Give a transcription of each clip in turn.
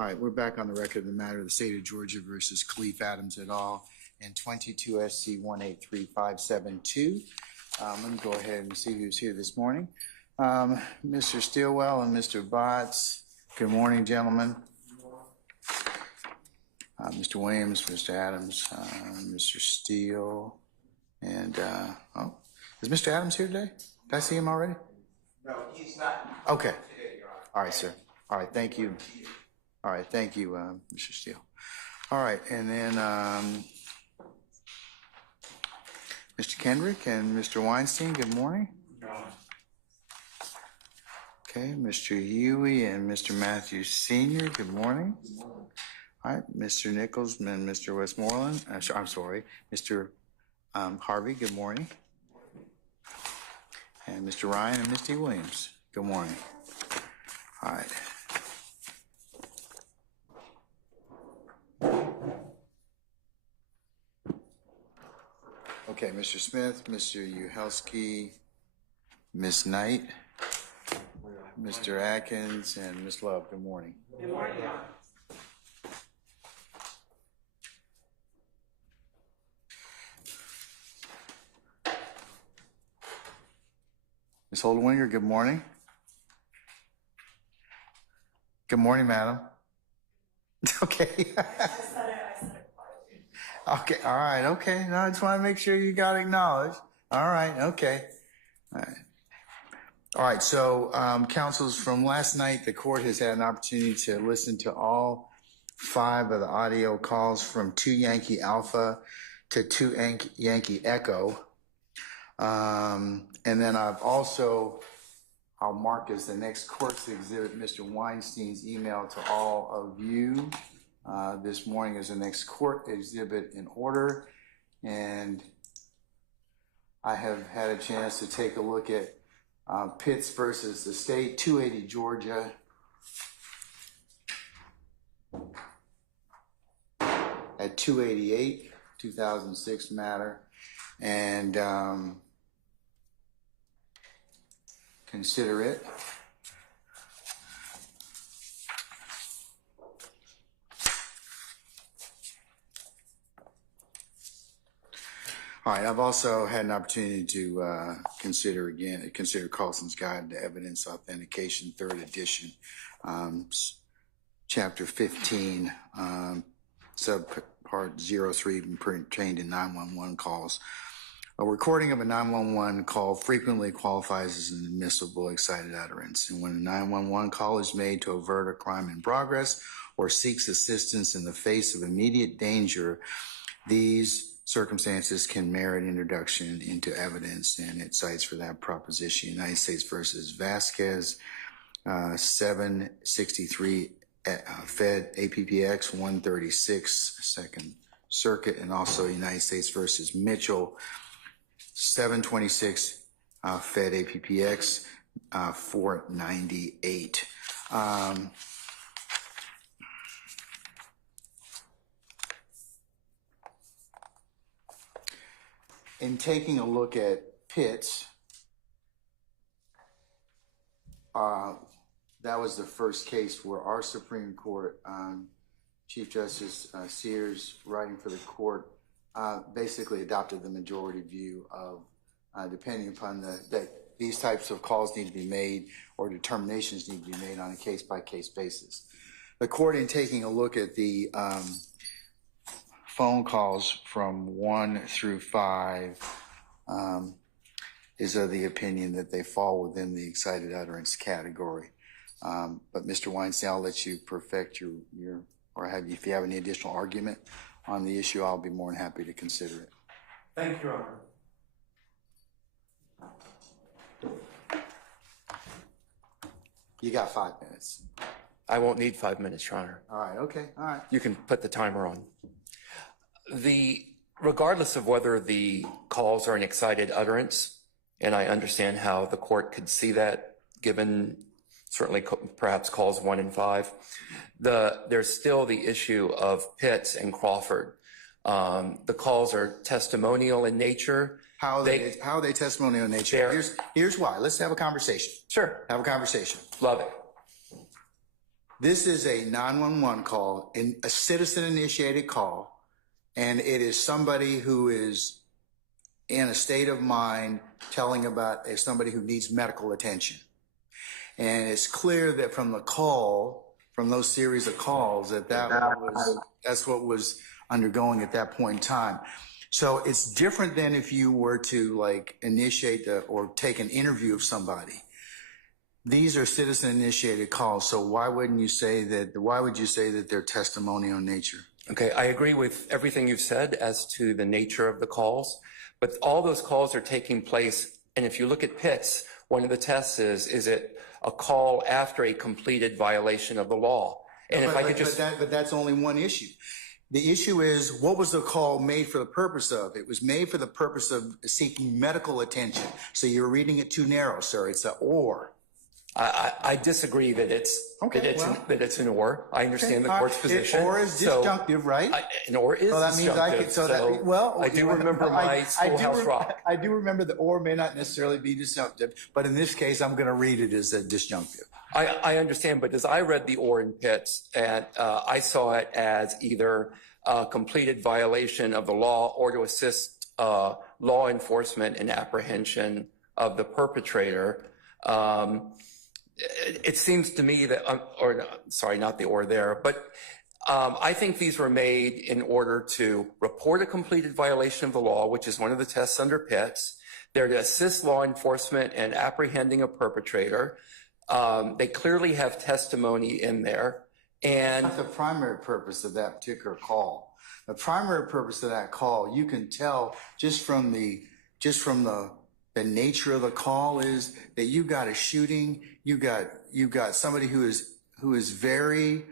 All right, we're back on the record of the matter of the state of Georgia versus Khalif Adams et al. And 22 SC 183-572. Let me go ahead and see who's here this morning. Mr. Stilwell and Mr. Botts. Good morning, gentlemen. Mr. Williams, Mr. Adams, Mr. Steele, and is Mr. Adams here today? Did I see him already? No, he's not. Okay. All right, sir. All right, thank you. All right, thank you, Mr. Steele. All right, and then Mr. Kendrick and Mr. Weinstein, good morning. Okay, Mr. Huey and Mr. Matthews Sr., good morning. Good morning. All right, Mr. Nichols and Mr. Westmoreland, I'm sorry, Mr. Harvey, good morning. And Mr. Ryan and Misty Williams, good morning. All right. Okay, Mr. Smith, Mr. Uhelski, Ms. Knight, Mr. Atkins, and Ms. Love, good morning. Good morning. Ms. Holdwinger, good morning. Good morning, madam. Okay. I said it quietly. Okay, all right, okay. No, I just want to make sure you got acknowledged. All right, okay. All right. All right, so counsels, from last night, the court has had an opportunity to listen to all 5 of the audio calls from 2 Yankee Alpha to 2 Yankee Echo. And then I'll mark as the next court's exhibit Mr. Weinstein's email to all of you this morning as the next court exhibit in order. And I have had a chance to take a look at Pitts versus the state, 280 Georgia. At 288, 2006 matter. And consider it. All right, I've also had an opportunity to consider Carlson's Guide to Evidence Authentication, 3rd edition, chapter 15, subpart 03, pertained to 911 calls. A recording of a 911 call frequently qualifies as an admissible excited utterance. And when a 911 call is made to avert a crime in progress or seeks assistance in the face of immediate danger, these circumstances can merit introduction into evidence, and it cites for that proposition United States versus Vasquez, 763 Fed APPX 136 Second Circuit, and also United States versus Mitchell, 726 Fed APPX 498. In taking a look at Pitts, that was the first case where our Supreme Court, Chief Justice Sears, writing for the court, basically adopted the majority view of, depending upon that these types of calls need to be made or determinations need to be made on a case-by-case basis. The court, in taking a look at the phone calls from 1 through 5, is of the opinion that they fall within the excited utterance category. But Mr. Weinstein, I'll let you perfect your if you have any additional argument on the issue, I'll be more than happy to consider it. Thank you, Your Honor. You got 5 minutes. I won't need 5 minutes, Your Honor. All right, okay, all right. You can put the timer on. Regardless of whether the calls are an excited utterance, and I understand how the court could see that, given certainly perhaps calls 1 and 5, there's still the issue of Pitts and Crawford. The calls are testimonial in nature. How are they testimonial in nature? Here's why. Let's have a conversation. Sure. Have a conversation. Love it. This is a 911 call, a citizen-initiated call, and it is somebody who is in a state of mind telling about somebody who needs medical attention. And it's clear that from the call, from those series of calls, that's what was undergoing at that point in time. So it's different than if you were to like initiate or take an interview of somebody. These are citizen-initiated calls. So why would you say that they're testimonial in nature? Okay, I agree with everything you've said as to the nature of the calls, but all those calls are taking place. And if you look at Pitts, one of the tests is it a call after a completed violation of the law? And but that's only one issue. The issue is, what was the call made for the purpose of? It was made for the purpose of seeking medical attention. So you're reading it too narrow, sir. It's an or. I disagry that it's an or. I understand the court's position. Or is disjunctive, right? An or is disjunctive. I do remember my schoolhouse rock. I do remember the or may not necessarily be disjunctive, but in this case, I'm going to read it as a disjunctive. I understand, but as I read the or in Pitts, and I saw it as either a completed violation of the law or to assist law enforcement in apprehension of the perpetrator. It seems to me that, sorry, not the or there, but I think these were made in order to report a completed violation of the law, which is one of the tests under Pitts. They're to assist law enforcement in apprehending a perpetrator. They clearly have testimony in there. And that's the primary purpose of that particular call. The primary purpose of that call, you can tell just from the nature of the call, is that you got a shooting. You got somebody who is very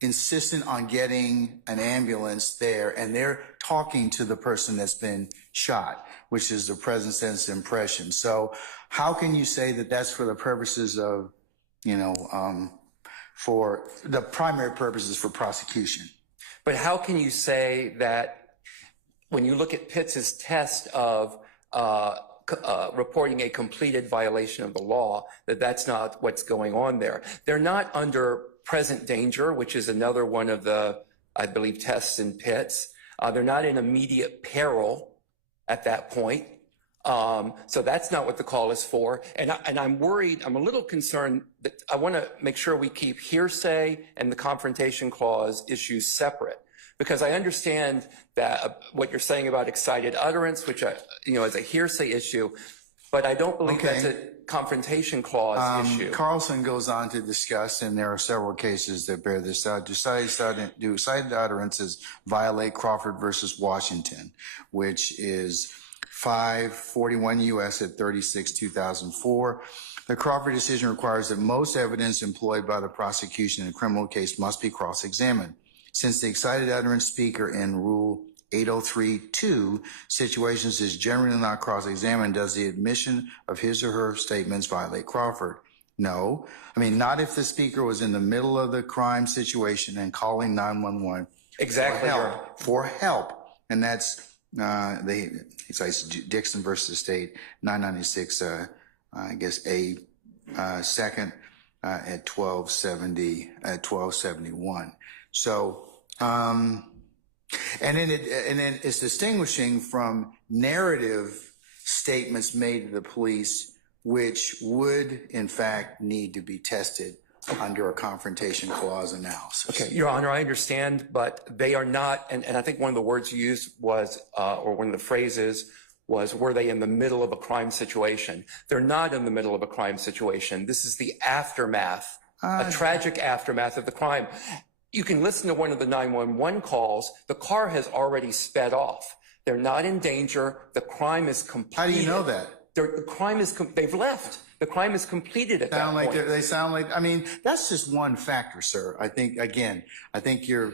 insistent on getting an ambulance there, and they're talking to the person that's been shot, which is the present sense impression. So how can you say that that's for the purposes of, for the primary purposes for prosecution? But how can you say that when you look at Pitts's test of reporting a completed violation of the law, that's not what's going on there? They're not under present danger, which is another one of the, I believe, tests in Pitts. They're not in immediate peril at that point. So that's not what the call is for. And I'm worried, I'm a little concerned that I want to make sure we keep hearsay and the confrontation clause issues separate. Because I understand that what you're saying about excited utterance, which is a hearsay issue, but I don't believe that's a confrontation clause issue. Carlson goes on to discuss, and there are several cases that bear this out. Do excited utterances violate Crawford versus Washington, which is 541 U.S. at 36, 2004. The Crawford decision requires that most evidence employed by the prosecution in a criminal case must be cross-examined. Since the excited utterance speaker in Rule 803.2 situations is generally not cross-examined, does the admission of his or her statements violate Crawford? No. Not if the speaker was in the middle of the crime situation and calling 911 exactly for help. And that's it's Dixon versus State, 996, A second at 1271. So, and then it's distinguishing from narrative statements made to the police, which would in fact need to be tested under a confrontation clause analysis. Okay, Your Honor, I understand, but they are not, and I think one of the words you used was, or one of the phrases was, were they in the middle of a crime situation? They're not in the middle of a crime situation. This is the aftermath, a tragic aftermath of the crime. You can listen to one of the 911 calls. The car has already sped off. They're not in danger. The crime is completed. How do you know that? The crime is, they've left. The crime is completed at that point. They sound like, that's just one factor, sir. I think you're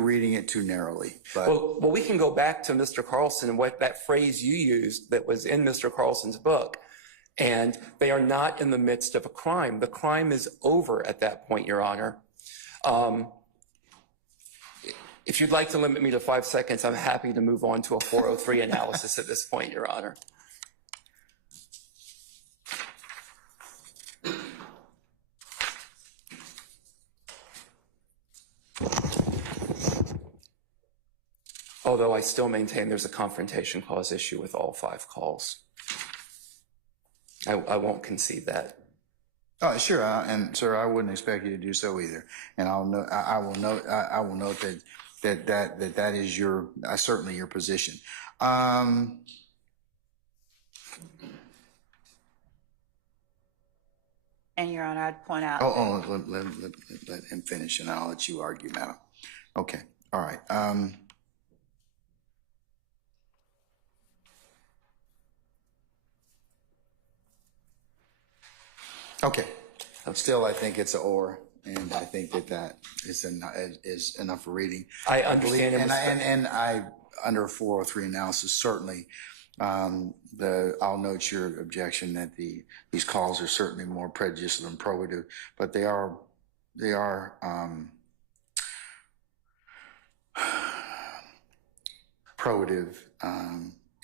reading it too narrowly. But. Well, we can go back to Mr. Carlson and what that phrase you used that was in Mr. Carlson's book. And they are not in the midst of a crime. The crime is over at that point, Your Honor. If you'd like to limit me to 5 seconds, I'm happy to move on to a 403 analysis at this point, Your Honor. Although I still maintain there's a confrontation clause issue with all 5 calls. I won't concede that. Oh, sure, and sir, I wouldn't expect you to do so either. And I will note that is your certainly your position. And Your Honor, I'd point out. Let him finish, and I'll let you argue, madam. Okay, all right. Okay. Still, I think it's an or, and I think that is enough for reading. I understand. And I under 403 analysis, certainly, I'll note your objection that these calls are certainly more prejudicial than probative, but they are probative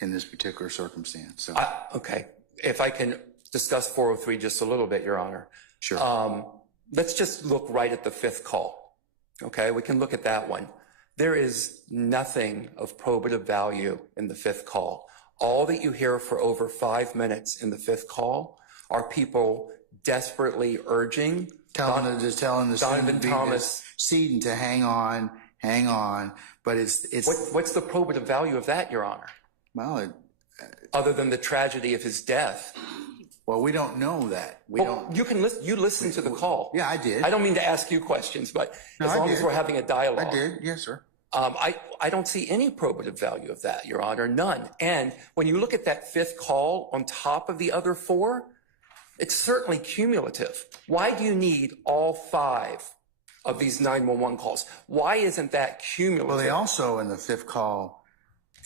in this particular circumstance. So, okay, if I can discuss 403 just a little bit, Your Honor. Sure. Let's just look right at the 5th call. Okay, we can look at that one. There is nothing of probative value in the 5th call. All that you hear for over 5 minutes in the 5th call are people desperately urging telling the Donovan Thomas Seaton to hang on. But it's what's the probative value of that, Your Honor? Well, other than the tragedy of his death. Well, we don't know that. You can listen. You listened to the call. Yeah, I did. I don't mean to ask you questions, but as long as we're having a dialogue. I did. Yes, sir. I don't see any probative value of that, Your Honor, none. And when you look at that 5th call on top of the other 4, it's certainly cumulative. Why do you need all 5 of these 911 calls? Why isn't that cumulative? Well, they also, in the 5th call,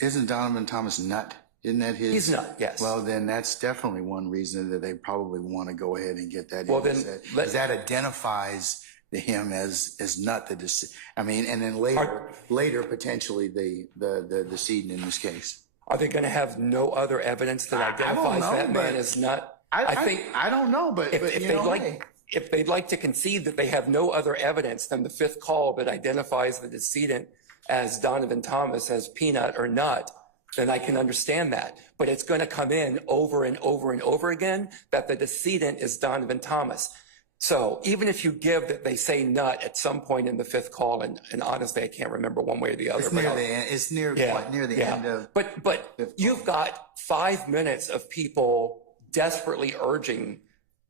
isn't Donovan Thomas nut? Isn't that his? He's not, yes. Well, then that's definitely one reason that they probably want to go ahead and get that well, in. Then that identifies him as nut and then later potentially the decedent in this case. Are they going to have no other evidence that identifies that man as nut? I don't know, but if they'd like to concede that they have no other evidence than the 5th call that identifies the decedent as Donovan Thomas as peanut or nut, then I can understand that. But it's going to come in over and over and over again that the decedent is Donovan Thomas. So even if you give that they say nut at some point in the 5th call, and honestly, I can't remember one way or the other. It's near the end of. But you've got 5 minutes of people desperately urging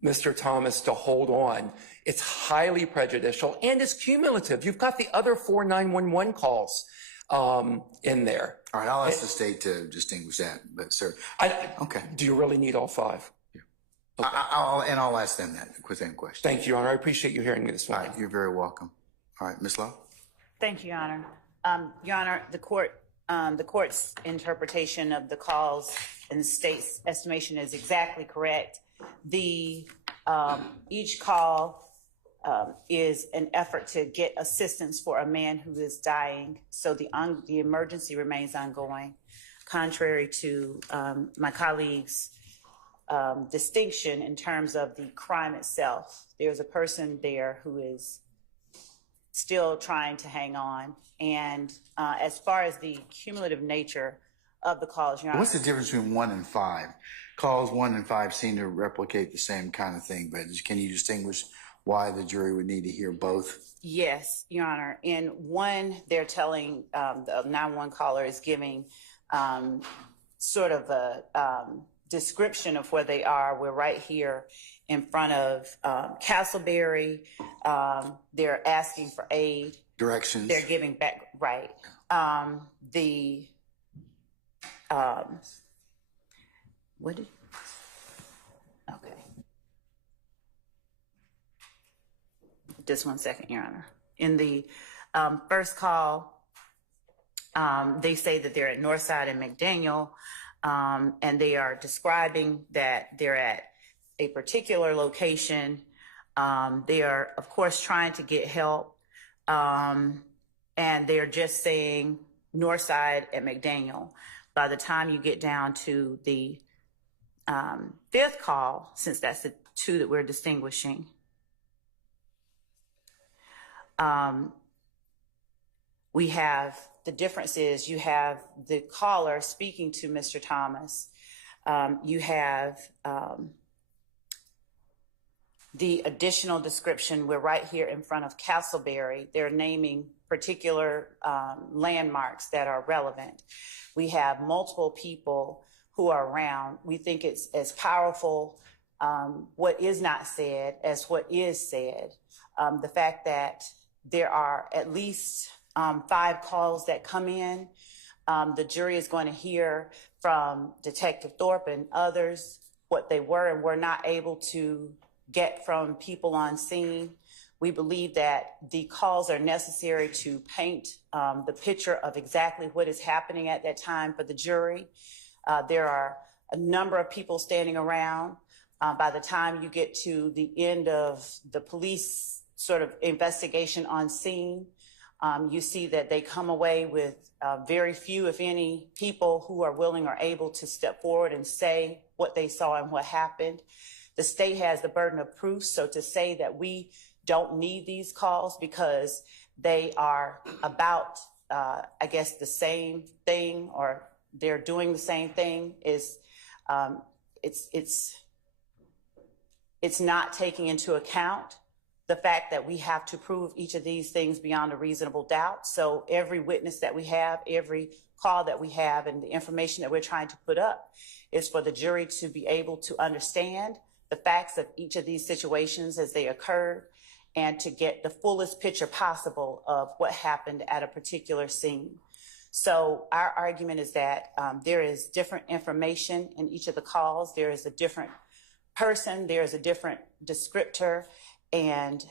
Mr. Thomas to hold on. It's highly prejudicial and it's cumulative. You've got the other 4 911 calls in there. All right, I'll ask the state to distinguish that, but sir, okay. Do you really need all 5? Yeah. Okay. I'll ask them that question. Thank you, Your Honor. I appreciate you hearing me this morning. All right, you're very welcome. All right, Ms. Lowe. Thank you, Your Honor. Your Honor, the court's interpretation of the calls and the state's estimation is exactly correct. Each call is an effort to get assistance for a man who is dying. So the emergency remains ongoing, contrary to my colleague's distinction in terms of the crime itself. There's a person there who is still trying to hang on. And as far as the cumulative nature of the calls, Your Honor. What's the difference between 1 and 5? Calls 1 and 5 seem to replicate the same kind of thing, but can you distinguish why the jury would need to hear both? Yes, Your Honor. In 1, they're telling the 911 caller is giving sort of a description of where they are. We're right here in front of Castleberry. They're asking for aid. Directions. They're giving back, right. Okay. Just 1 second, Your Honor. In the first call, they say that they're at Northside and McDaniel, and they are describing that they're at a particular location. They are, of course, trying to get help, and they're just saying Northside and McDaniel. By the time you get down to the 5th call, since that's the 2 that we're distinguishing, we have the difference is you have the caller speaking to Mr. Thomas. You have the additional description. We're right here in front of Castleberry. They're naming particular landmarks that are relevant. We have multiple people who are around. We think it's as powerful what is not said as what is said. The fact that there are at least 5 calls that come in. The jury is going to hear from Detective Thorpe and others what they were and were not able to get from people on scene. We believe that the calls are necessary to paint the picture of exactly what is happening at that time for the jury. There are a number of people standing around. By the time you get to the end of the police sort of investigation on scene, you see that they come away with very few, if any, people who are willing or able to step forward and say what they saw and what happened. The state has the burden of proof, so to say that we don't need these calls because they are about, I guess, the same thing or they're doing the same thing is, it's not taking into account the fact that we have to prove each of these things beyond a reasonable doubt. So every witness that we have, every call that we have, and the information that we're trying to put up is for the jury to be able to understand the facts of each of these situations as they occurred and to get the fullest picture possible of what happened at a particular scene. So our argument is that there is different information in each of the calls. There is a different person, there is a different descriptor, and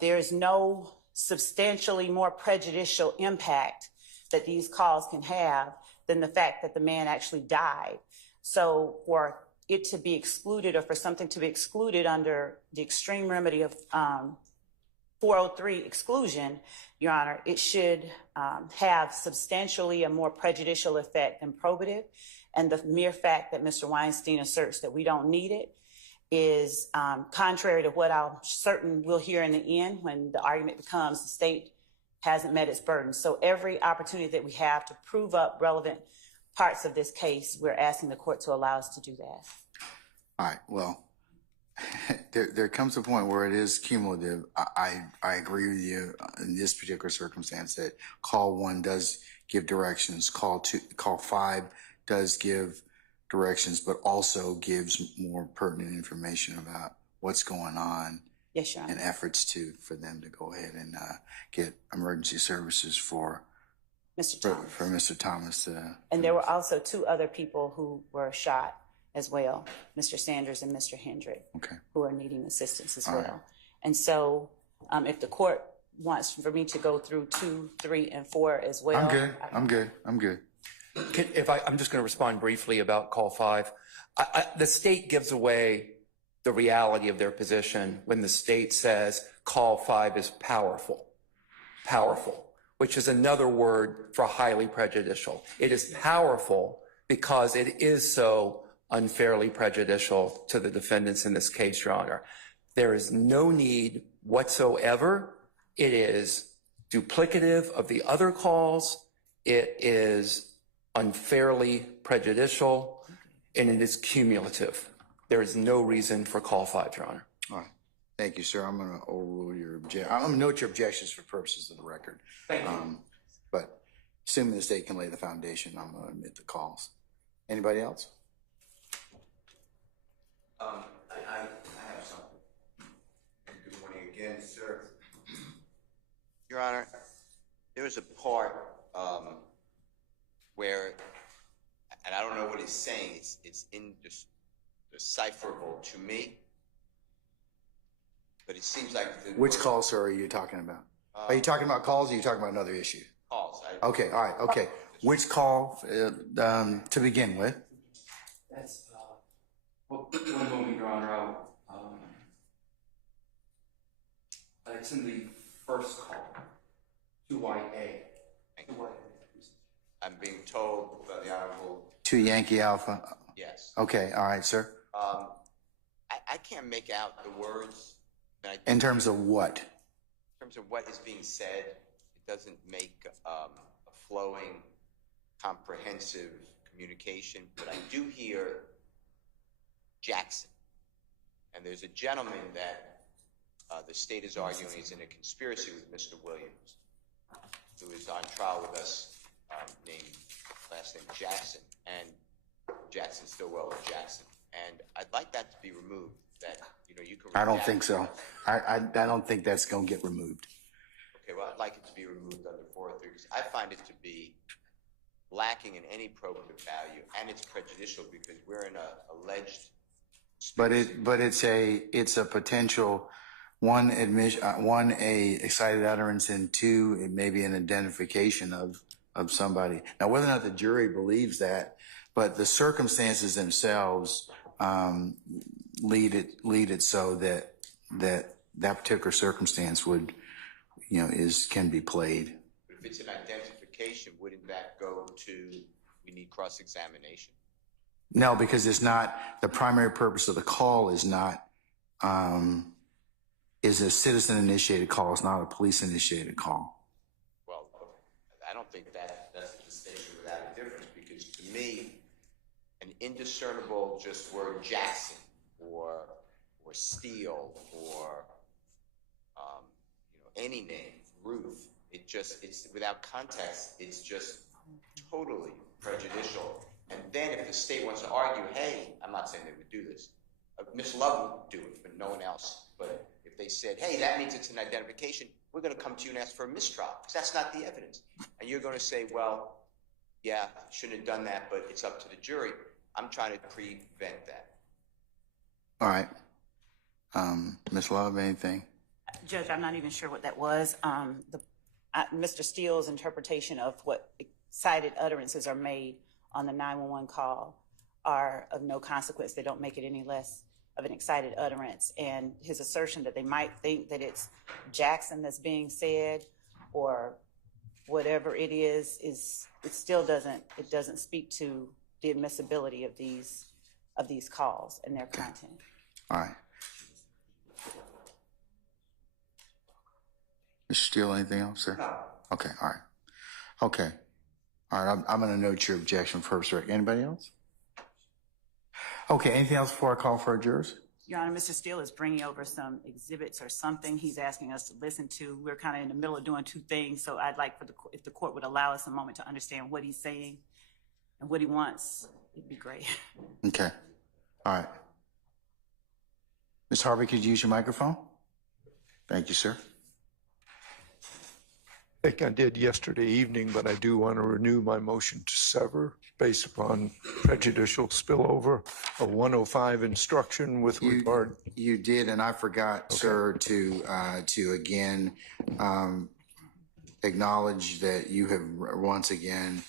there is no substantially more prejudicial impact that these calls can have than the fact that the man actually died. So for it to be excluded or for something to be excluded under the extreme remedy of 403 exclusion, Your Honor, it should have substantially a more prejudicial effect than probative. And the mere fact that Mr. Weinstein asserts that we don't need it is contrary to what I'm certain we'll hear in the end when the argument becomes the state hasn't met its burden. So every opportunity that we have to prove up relevant parts of this case, we're asking the court to allow us to do that. All right, well, there comes a point where it is cumulative. I agree with you in this particular circumstance that call 1 does give directions, call 5 does give directions, but also gives more pertinent information about what's going on. Yes, Your Honor. And efforts for them to go ahead and get emergency services for Mr. Thomas. For Mr. Thomas. And there were also 2 other people who were shot as well, Mr. Sanders and Mr. Hendrick, okay, who are needing assistance as all well. right. And so if the court wants for me to go through 2, 3, and 4 as well. I'm good. I'm just going to respond briefly about call 5. The state gives away the reality of their position when the state says call 5 is powerful, which is another word for highly prejudicial. It is powerful because it is so unfairly prejudicial to the defendants in this case, Your Honor. There is no need whatsoever. It is duplicative of the other calls. It is unfairly prejudicial, and it is cumulative. There is no reason for call 5, Your Honor. All right. Thank you, sir. I'm going to overrule your objection. I'm going to note your objections for purposes of the record. Thank you. But assuming the state can lay the foundation, I'm going to admit the calls. Anybody else? I have something. Good morning again, sir. Your Honor, there was a part where, and I don't know what he's saying, it's indecipherable to me, but it seems like... Which call, sir, are you talking about? Are you talking about calls or are you talking about another issue? Calls. Okay, all right, okay. Which call to begin with? That's, well, one moment, Your Honor. It's in the first call, 2YA. I'm being told by the Honorable... 2 Yankee Alpha? Yes. Okay, all right, sir. I can't make out the words. In terms of what? In terms of what is being said, it doesn't make a flowing, comprehensive communication, but I do hear Jackson. And there's a gentleman that the state is arguing is in a conspiracy with Mr. Williams, who is on trial with us, named last name Jackson, and Jackson Stillwell or Jackson. And I'd like that to be removed. That you can. I don't think so. I don't think that's going to get removed. Okay, well, I'd like it to be removed under 403 because I find it to be lacking in any probative value, and it's prejudicial because we're in a alleged. But it's a potential one admission, one a excited utterance, and two it may be an identification of somebody. Now, whether or not the jury believes that, but the circumstances themselves lead it so that particular circumstance would can be played. But if it's an identification, wouldn't that go to we need cross-examination? No, because it's not the primary purpose of the call is not is a citizen-initiated call. It's not a police-initiated call. Well, I don't think that's a distinction without a difference because to me, an indiscernible just word Jackson or Steele or any name, Ruth, it's without context, it's just totally prejudicial. And then if the state wants to argue, hey, I'm not saying they would do this. Miss Love would do it, but no one else. But if they said, hey, that means it's an identification, we're going to come to you and ask for a mistrial because that's not the evidence. And you're going to say, well, yeah, shouldn't have done that, but it's up to the jury. I'm trying to prevent that. All right. Miss Love, anything? Judge, I'm not even sure what that was. Mr. Steele's interpretation of what excited utterances are made on the 911 call are of no consequence. They don't make it any less of an excited utterance. And his assertion that they might think that it's Jackson that's being said or whatever it is it still doesn't speak to the admissibility of these calls and their content. All right. Mr. Steele, anything else, sir? No. Okay, all right. Okay. All right, I'm going to note your objection first, sir. Anybody else? Okay, anything else before I call for our jurors? Your Honor, Mr. Steele is bringing over some exhibits or something he's asking us to listen to. We're kind of in the middle of doing two things, so I'd like if the court would allow us a moment to understand what he's saying and what he wants. It'd be great. Okay. All right. Ms. Harvey, could you use your microphone? Thank you, sir. I think I did yesterday evening, but I do want to renew my motion to sever based upon prejudicial spillover, a 105 instruction with regard. You did, and I forgot, okay, sir, to again acknowledge that you have once again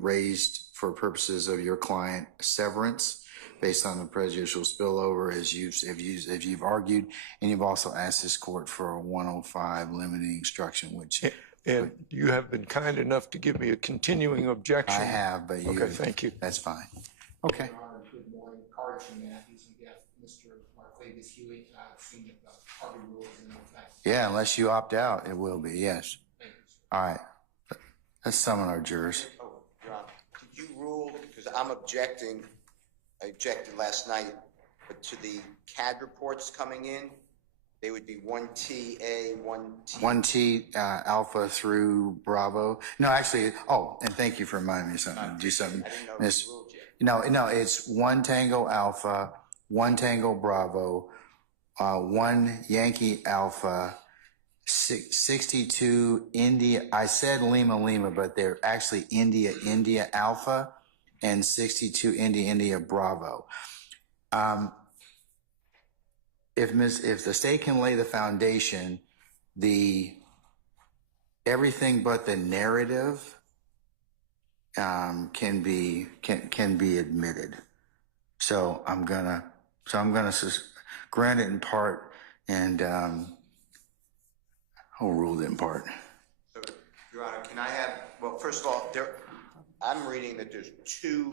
raised for purposes of your client severance based on the prejudicial spillover as you've argued, and you've also asked this court for a 105 limiting instruction, which. And you have been kind enough to give me a continuing objection. I have, but you. Okay, thank you. That's fine. Okay. Good morning, Carter Matthews, and yes, Mr. Marclavis Hewitt, seeing that the Harvey rules in effect. Yeah, unless you opt out, it will be, yes. Thank you, sir. All right. Let's summon our jurors. Oh, Your Honor, did you rule, because I objected last night, but to the CAD reports coming in, they would be 1TA, 1T. 1T Alpha through Bravo. No, actually, and thank you for reminding me of something. Do something. I didn't know you ruled yet. No, it's 1 Tango Alpha, 1 Tango Bravo, 1 Yankee Alpha, 62 India. I said Lima, but they're actually India Alpha, and 62 India Bravo. If the state can lay the foundation, everything but the narrative can be admitted. So I'm gonna grant it in part, and I'll rule it in part. So, Your Honor, can I have? Well, first of all, I'm reading that there's 2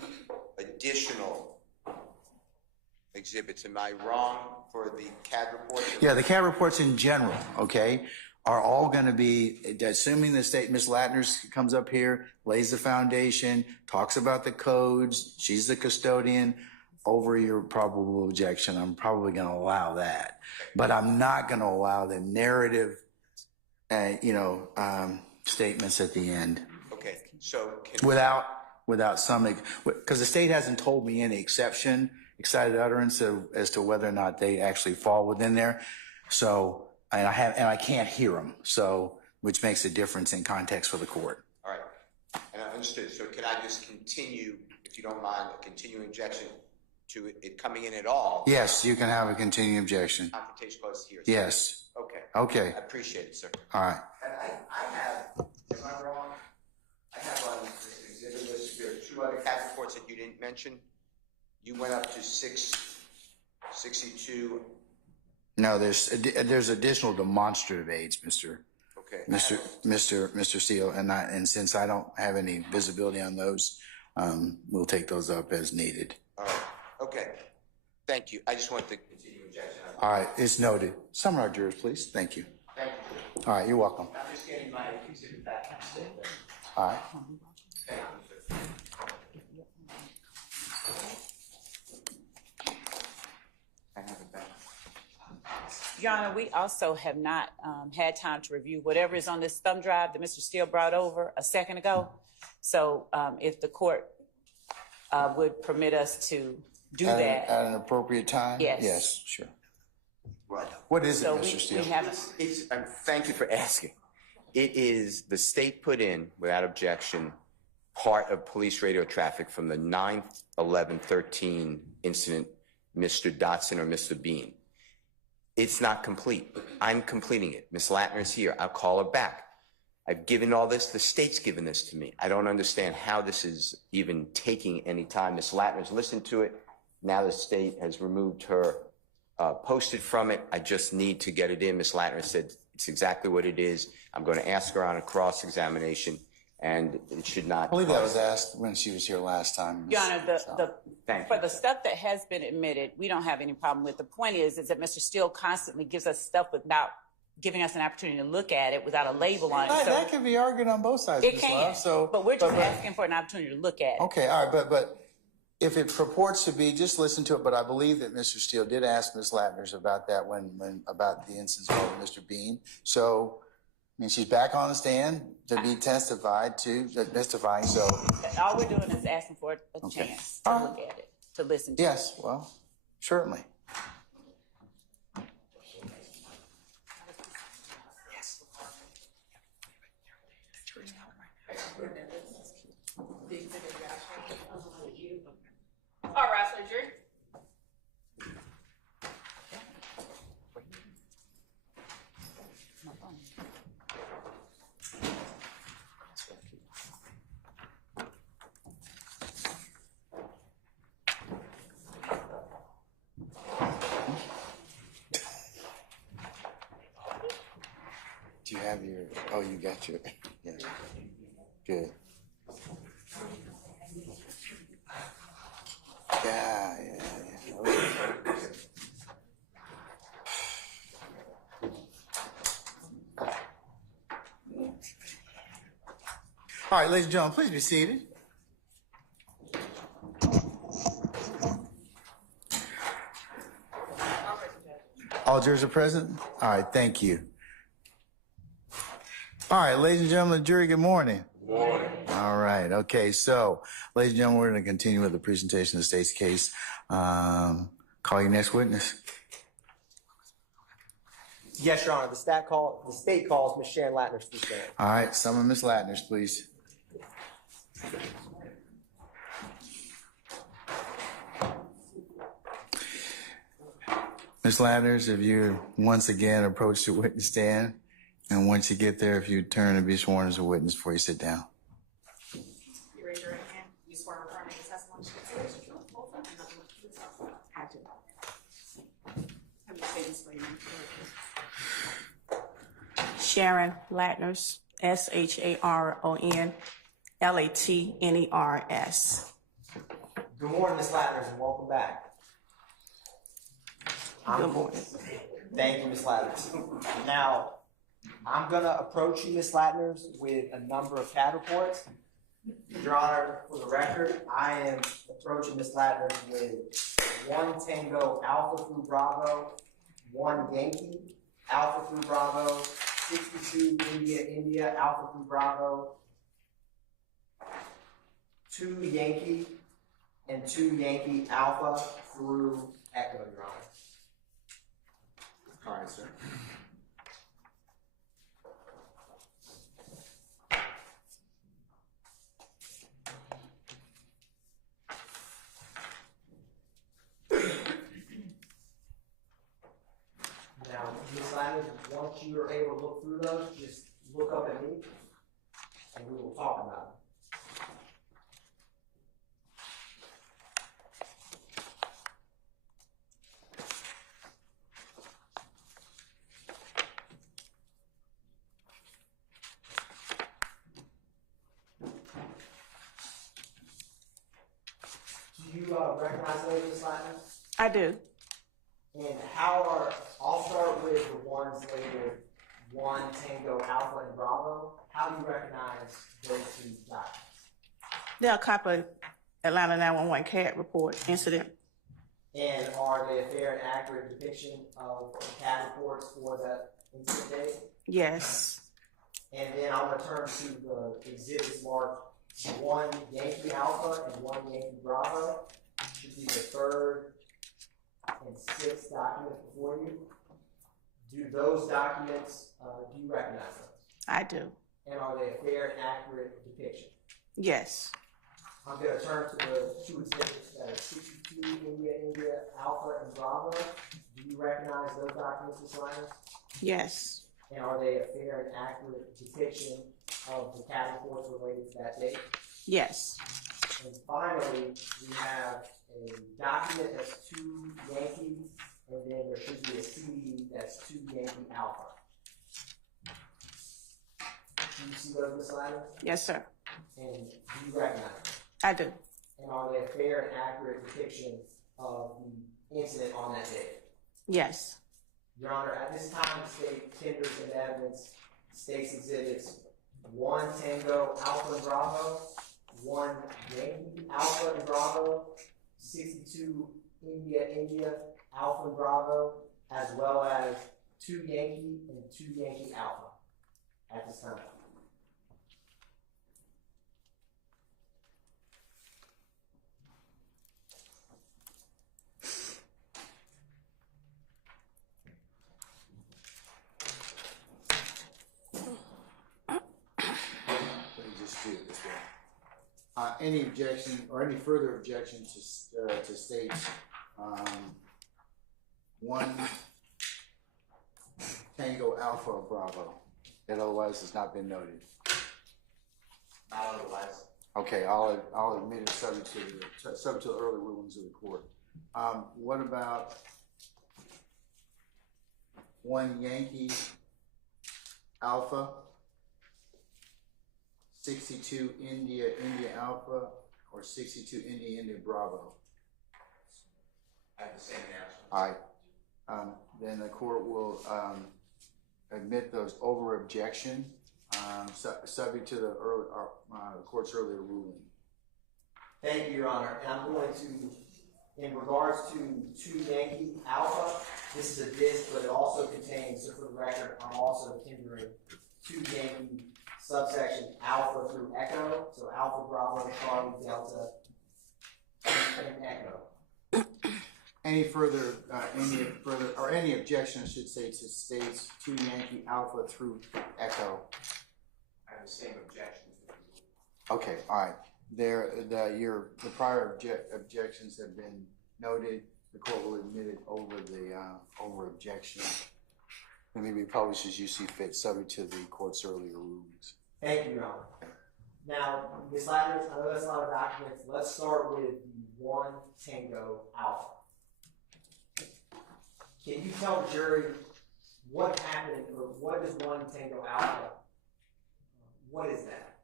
additional exhibits. Am I wrong for the CAD report? Yeah, the CAD reports in general, okay, are all going to be, assuming the state, Ms. Latner comes up here, lays the foundation, talks about the codes, she's the custodian. Over your probable objection, I'm probably going to allow that, but I'm not going to allow the narrative, statements at the end. Okay, so can Without some, because the state hasn't told me any excited utterance as to whether or not they actually fall within there. So, and I can't hear them. So, which makes a difference in context for the court. all right, and I understood. So can I just continue, if you don't mind, a continuing objection to it coming in at all? Yes, you can have a continuing objection. Confrontation clause here. Yes. Okay. Okay. I appreciate it, sir. All right. And I have, am I wrong? I have on this exhibit list, there are 2 other CAT reports that you didn't mention. You went up to 662. No, there's additional demonstrative aids, Mr. Steele, and since I don't have any visibility on those, we'll take those up as needed. All right. Okay. Thank you. I just want to continue objection. All right, it's noted. Summarize jurors, please. Thank you. Thank you. All right, you're welcome. I'm just getting my exhibit back. All right. Thank you, sir. I have it back. Your Honor, we also have not had time to review whatever is on this thumb drive that Mr. Steele brought over a second ago. So if the court would permit us to do that. At an appropriate time? Yes. Yes, sure. Right. What is it, So Mr. Steele? we haven't. Thank you for asking. It is the state put in, without objection, part of police radio traffic from the 9th, 11th, 13 incident, Mr. Dotson or Mr. Bean. It's not complete. I'm completing it. Ms. Latner's here. I'll call her back. I've given all this. The state's given this to me. I don't understand how this is even taking any time. Ms. Latner's listened to it. Now the state has removed her posted from it. I just need to get it in. Ms. Latner said it's exactly what it is. I'm going to ask her on a cross-examination, and it should not. I believe that was asked when she was here last time. Your Honor, Thank for you. the stuff that has been admitted, we don't have any problem with. The point is that Mr. Steele constantly gives us stuff without giving us an opportunity to look at it, without a label on it. So That can be argued on both sides, it Ms. can, Love. but we're just asking for an opportunity to look at it. Okay, all right, but if it purports to be, just listen to it. But I believe that Mr. Steele did ask Ms. Latner's about that when about the instance of Mr. Bean. So, I mean, she's back on the stand to be testifying. So, All we're doing is asking for a chance to look at it, to listen to it. yes, well, certainly. All right, so jury. Do you have your, oh, you got your, yeah, good. Yeah. All right, ladies and gentlemen, please be seated. All jurors are present? All right, thank you. All right, ladies and gentlemen, jury, good morning. Good morning. All right, okay, so, ladies and gentlemen, we're going to continue with the presentation of the state's case. Call your next witness. Yes, Your Honor. The state calls Ms. Sharon Latner to the stand. All right, summon Ms. Latner's, please. Ms. Latner's, if you once again approach the witness stand, and once you get there, if you turn and be sworn as a witness before you sit down. You raise your right hand. You swear to affirm the testimony you give today, the truth, the whole truth, and nothing but the truth. I do. Have your statements for you. Sharon Latners, SharonLatners. Good morning, Ms. Latner, and welcome back. Good morning. Thank you, Ms. Latner. Now, I'm gonna approach you, Ms. Latners, with a number of CAD reports. Your Honor, for the record, I am approaching Ms. Latners with 1 Tango Alpha through Bravo, 1 Yankee Alpha through Bravo, 62 India Alpha through Bravo, 2 Yankee and 2 Yankee Alpha through Echo, Your Honor. All right, sir. Now, Ms. Latners, once you are able to look through those, just look up at me and we will talk about it. Do you recognize those, Ms. Latners? I do. And I'll start with the ones labeled 1 Tango Alpha and Bravo. How do you recognize those 2 documents? They're a copy of Atlanta 911 CAD report incident. And are they a fair and accurate depiction of the CAD reports for the incident date? Yes. And then I'll return to the exhibits marked 1 Yankee Alpha and 1 Yankee Bravo. Should be the 3rd and 6th documents before you. Do those documents, do you recognize those? I do. And are they a fair and accurate depiction? Yes. I'm going to turn to the 2 exhibits that are 62 India Alpha and Bravo. Do you recognize those documents, Ms. Linus? Yes. And are they a fair and accurate depiction of the CAD reports related to that date? Yes. And finally, we have a document that's 2 Yankee, and then there should be a CD that's 2 Yankee Alpha. Do you see those, Ms. Linus? Yes, sir. And do you recognize them? I do. And are they a fair and accurate depiction of the incident on that day? Yes. Your Honor, at this time, the state tenders and evidence states exhibits 1 Tango Alpha and Bravo, 1 Yankee Alpha and Bravo, 62 India Alpha and Bravo, as well as 2 Yankee and 2 Yankee Alpha at this time. Any objection or any further objection to state 1 Tango Alpha or Bravo that otherwise has not been noted? Not otherwise. Okay, I'll admit it subject to the early rulings of the court. What about 1 Yankee Alpha, 62 India Alpha, or 62 India Bravo? I have the same answer. All right. Then the court will admit those over objection, subject to the court's earlier ruling. Thank you, Your Honor. And I'm going to, in regards to 2 Yankee Alpha, this is a disc, but it also contains, so for the record, I'm also tendering 2 Yankee subsection Alpha through Echo, so Alpha, Bravo, Charlie, Delta, and Echo. Any objection, I should say, to states 2 Yankee Alpha through Echo? I have the same objection. Okay, all right. The prior objections have been noted. The court will admit it over objection. And maybe publish as you see fit, subject to the court's earlier rulings. Thank you, Your Honor. Now, Ms. Latners, I know that's a lot of documents. Let's start with the 1 Tango Alpha. Can you tell the jury what happened, or what is 1 Tango Alpha? What is that?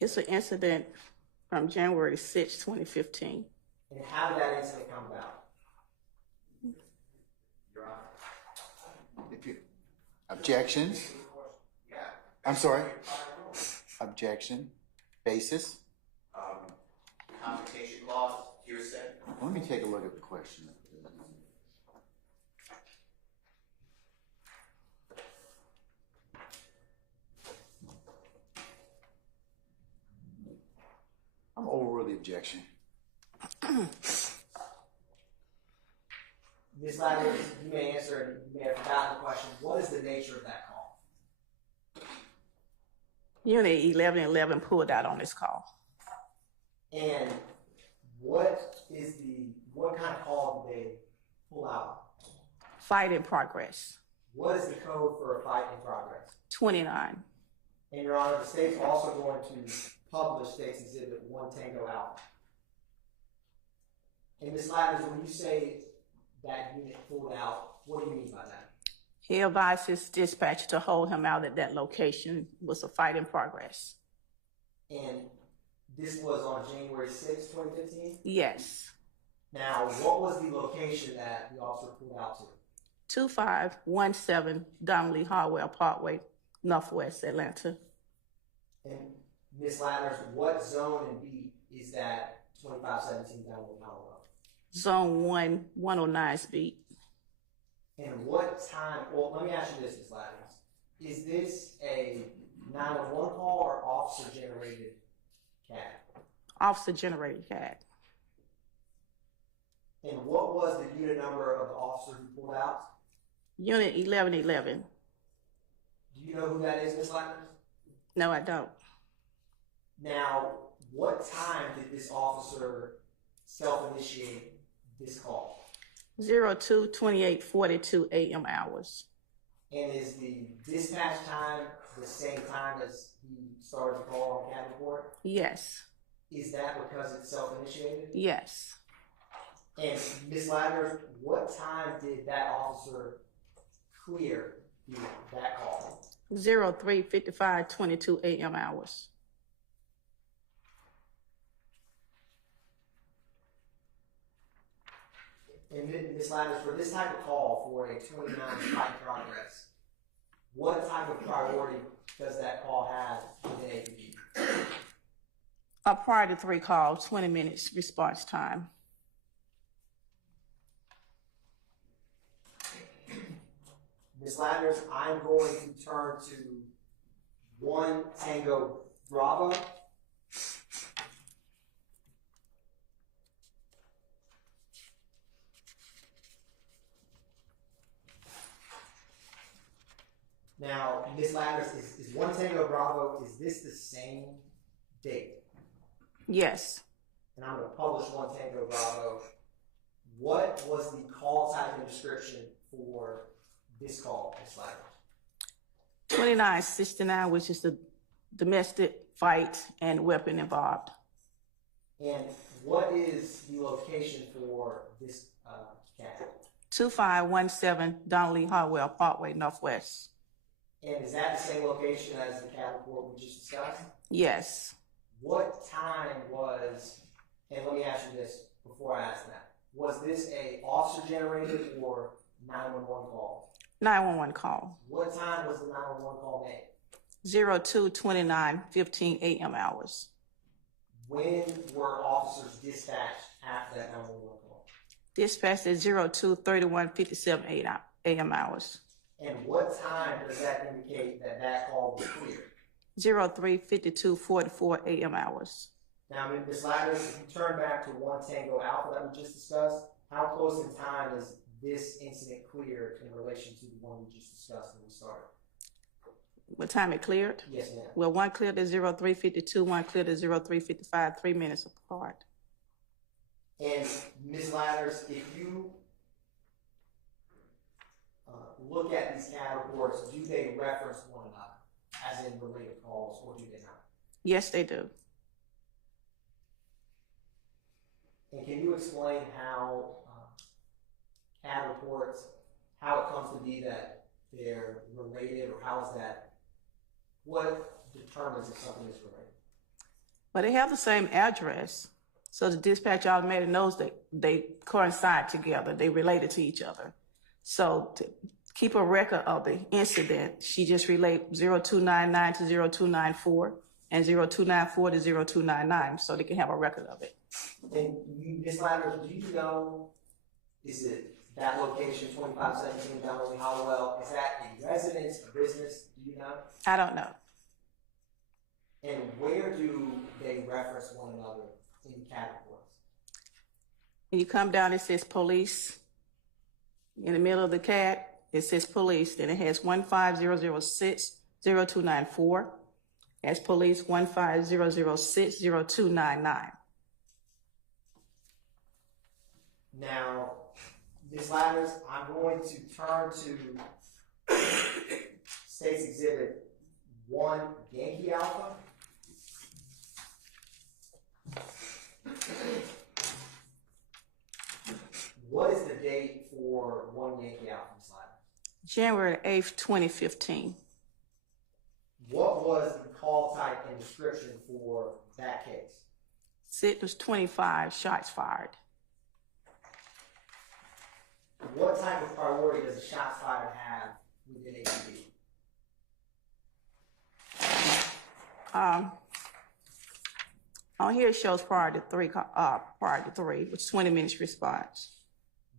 It's an incident from January 6, 2015. And how did that incident come about? Your Honor. Objections? I'm sorry? Objection? Basis? Confrontation clause, hearsay. Let me take a look at the question. I'm over the objection. Ms. Ladders, you may answer, and you may have forgotten the question. What is the nature of that call? Unit 1111 pulled out on this call. And what kind of call did they pull out? Fight in progress. What is the code for a fight in progress? 29. And Your Honor, the state's also going to publish State's Exhibit 1 Tango Alpha. And Ms. Ladders, when you say that unit pulled out, what do you mean by that? He advised his dispatcher to hold him out at that location. Was a fight in progress. And this was on January 6, 2015? Yes. Now, what was the location that the officer pulled out to? 2517 Donnelly Harwell Parkway, Northwest Atlanta. And Ms. Ladders, what zone and beat is that 2517 Donnelly Harwell? Zone 1, 109's beat. And what time, well, let me ask you this, Ms. Ladders. Is this a 911 call or officer-generated CAD? Officer-generated CAD. And what was the unit number of the officer who pulled out? Unit 1111. Do you know who that is, Ms. Ladders? No, I don't. Now, what time did this officer self-initiate this call? 02/28/42 a.m. hours. And is the dispatch time the same time as he started the call on the CAD report? Yes. Is that because it's self-initiated? Yes. And Ms. Ladders, what time did that officer clear that call? 03:55:22 a.m. hours. And Ms. Ladders, for this type of call for a 29 fight in progress, what type of priority does that call have within APB? Prior to 3 calls, 20 minutes response time. Ms. Ladders, I'm going to turn to 1 Tango Bravo. Now, Ms. Ladders, is 1 Tango Bravo, is this the same date? Yes. And I'm going to publish 1 Tango Bravo. What was the call type and description for this call, Ms. Ladders? 2969, which is the domestic fight and weapon involved. And what is the location for this CAD? 2517 Donnelly Harwell Parkway, Northwest. And is that the same location as the CAD report we just discussed? Yes. What time was, and let me ask you this before I ask that, was this a officer-generated or 911 call? 911 call. What time was the 911 call made? 02/29/15 a.m. hours. When were officers dispatched after that 911 call? Dispatched at 02/31/57 a.m. hours. And what time does that indicate that that call was cleared? 03/52/44 a.m. hours. Now, Ms. Ladders, if you turn back to 1 Tango Alpha that we just discussed, how close in time is this incident cleared in relation to the one we just discussed when we started? What time it cleared? Yes, ma'am. Well, one cleared at 03:52, one cleared at 03:55, 3 minutes apart. And Ms. Ladders, if you look at these CAD reports, do they reference one another, as in related calls, or do they not? Yes, they do. And can you explain how CAD reports, how it comes to be that they're related, or how is that, what determines if something is related? But they have the same address, so the dispatch automatically knows that they coincide together, they related to each other. So keep a record of the incident. She just relayed 0299 to 0294 and 0294 to 0299, so they can have a record of it. And you, Ms. Ladders, do you know, is it that location, 2517 Donnelly Hollowell, is that a residence, a business, do you know? I don't know. And where do they reference one another in CAD reports? When you come down, it says police. In the middle of the CAD, it says police. Then it has 15006 0294. That's police 15006 0299. Now, Ms. Ladders, I'm going to turn to State's Exhibit 1, Yankee Alpha. What is the date for 1 Yankee Alpha, Ms. Ladders? January 8th, 2015. What was the call type and description for that case? It was 25 shots fired. What type of priority does a shots fired have within APD? On here it shows prior to three, which is 20 minutes response.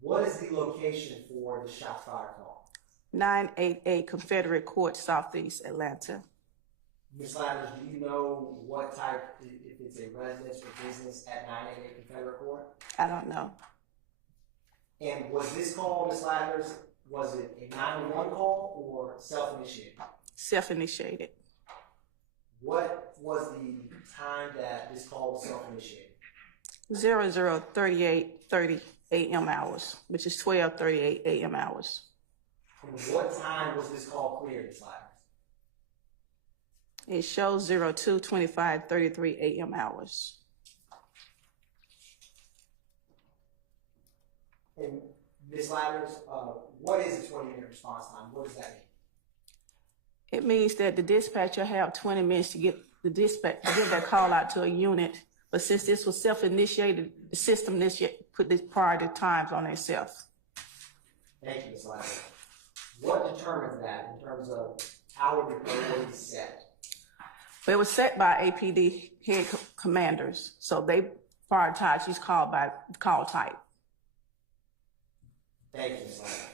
What is the location for the shots fired call? 988 Confederate Court, Southeast Atlanta. Ms. Ladders, do you know what type, if it's a residence or business at 988 Confederate Court? I don't know. And was this call, Ms. Ladders, was it a 911 call or self-initiated? Self-initiated. What was the time that this call was self-initiated? 0038:30 a.m. hours, which is 12:38 a.m. hours. And what time was this call cleared, Ms. Ladders? It shows 02:25:33 a.m. hours. And Ms. Ladders, what is a 20-minute response time? What does that mean? It means that the dispatcher have 20 minutes to get the dispatch to give that call out to a unit. But since this was self-initiated, the system put this priority times on itself. Thank you, Ms. Ladders. What determines that in terms of how the priority is set? But it was set by APD head commanders, so they prioritize each call by call type. Thank you, Ms. Ladders.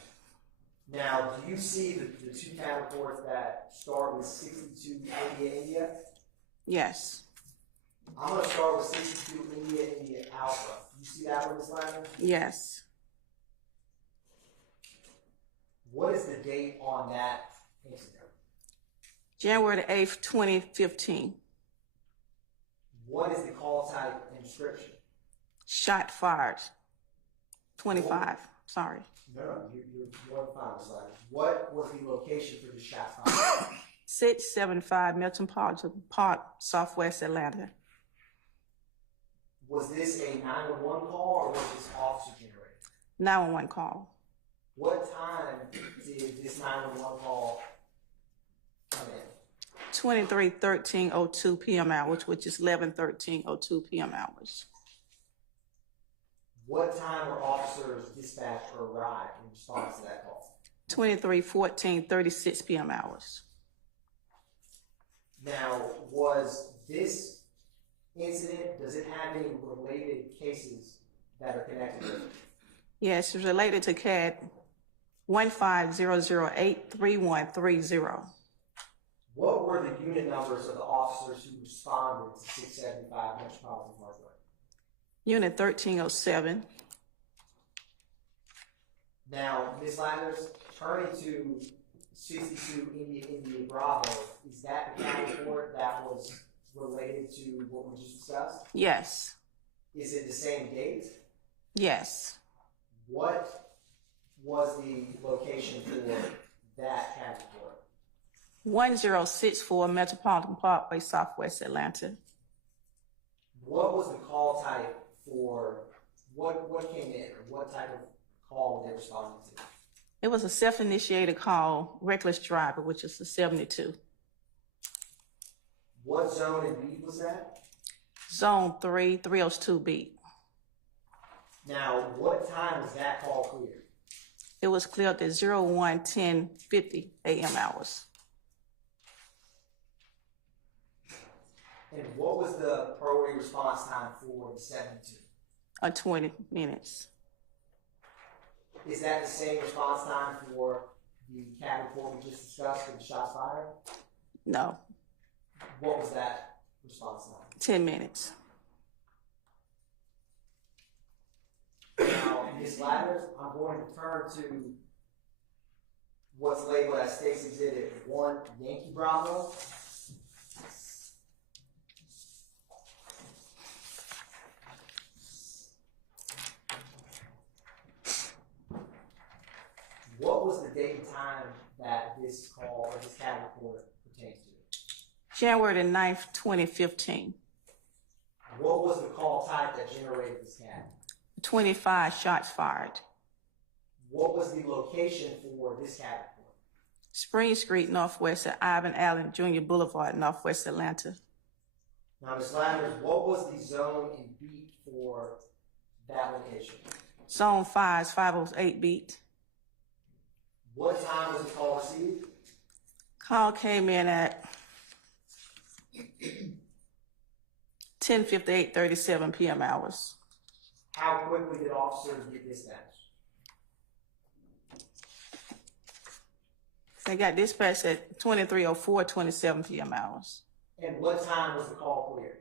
Now, do you see the two CAD reports that start with 62 India? Yes. I'm going to start with 62 India Alpha. You see that one, Ms. Ladders? Yes. What is the date on that incident? January 8th, 2015. What is the call type and description? Shot fired. 25. Sorry. No, you're more than fine, Ms. Ladders. What was the location for the shot fired? 675 Metropolitan Park, Southwest Atlanta. Was this a 911 call or was this officer generated? 911 call. What time did this 911 call come in? 23:13:02 p.m. hours, which is 11:13:02 p.m. hours. What time were officers dispatched or arrived in response to that call? 23:14:36 p.m. hours. Now, was this incident, does it have any related cases that are connected with it? Yes, it's related to CAD 150083130. What were the unit numbers of the officers who responded to 675 Metropolitan Parkway? Unit 1307. Now, Ms. Ladders, turning to 62 India Bravo, is that the CAD report that was related to what we just discussed? Yes. Is it the same date? Yes. What was the location for that CAD report? 1064 Metropolitan Parkway, Southwest Atlanta. What was the call type for what came in, or what type of call were they responding to? It was a self-initiated call, reckless driver, which is the 72. What zone and beat was that? Zone 3, 302 beat. Now, what time was that call cleared? It was cleared at 01:10:50 a.m. hours. And what was the priority response time for the 72? 20 minutes. Is that the same response time for the CAT report we just discussed for the shots fired? No, What was that response time? 10 minutes. Now, Ms. Ladders, I'm going to turn to what's labeled as State's Exhibit 1 Yankee Bravo. What was the date and time that this call or this CAT report pertains to? January the 9th, 2015. What was the call type that generated this CAT? 25 shots fired. What was the location for this CAT report? Spring Street, northwest of Ivan Allen Jr. Boulevard, northwest Atlanta. Now, Ms. Ladders, what was the zone and beat for that location? Zone 5 is 508 beat. What time was the call received? Call came in at 10:58:37 p.m. hours. How quickly did officers get dispatched? They got dispatched at 23:04:27 p.m. hours. And what time was the call cleared?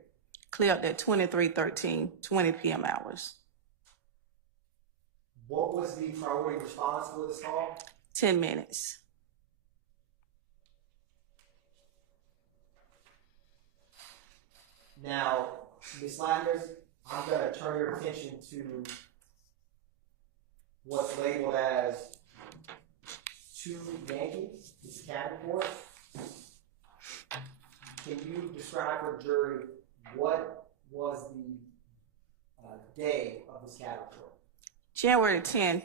Cleared at 23:13:20 p.m. hours. What was the priority response for this call? 10 minutes. Now, Ms. Landers, I'm going to turn your attention to what's labeled as 2 Yankees, this CAT report. Can you describe for the jury what was the day of this CAT report? January 10th,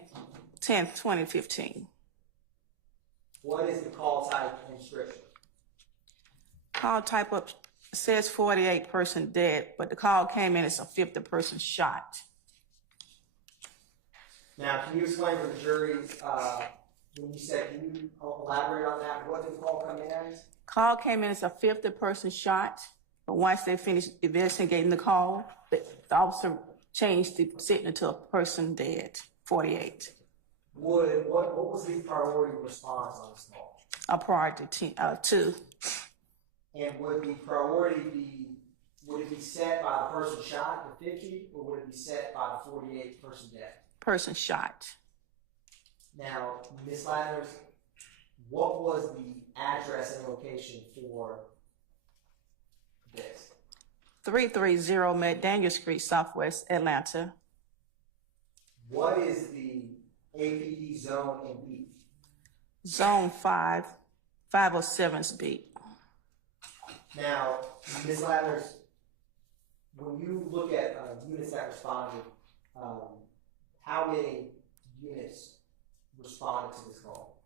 2015. What is the call type and description? Call type up says 48 person dead, but the call came in as a 50 person shot. Now, can you explain for the jury, when you said, can you elaborate on that? What did the call come in as? Call came in as a 50 person shot, but once they finished investigating the call, the officer changed the signal to a person dead, 48. What was the priority response on this call? A priority 2. And would the priority would it be set by the person shot, the 50, or would it be set by the 48 person dead? Person shot. Now, Ms. Ladders, what was the address and location for this? 330 McDaniel Street, Southwest Atlanta. What is the APD zone and beat? Zone 5, 507's beat. Now, Ms. Ladders, when you look at units that responded, how many units responded to this call?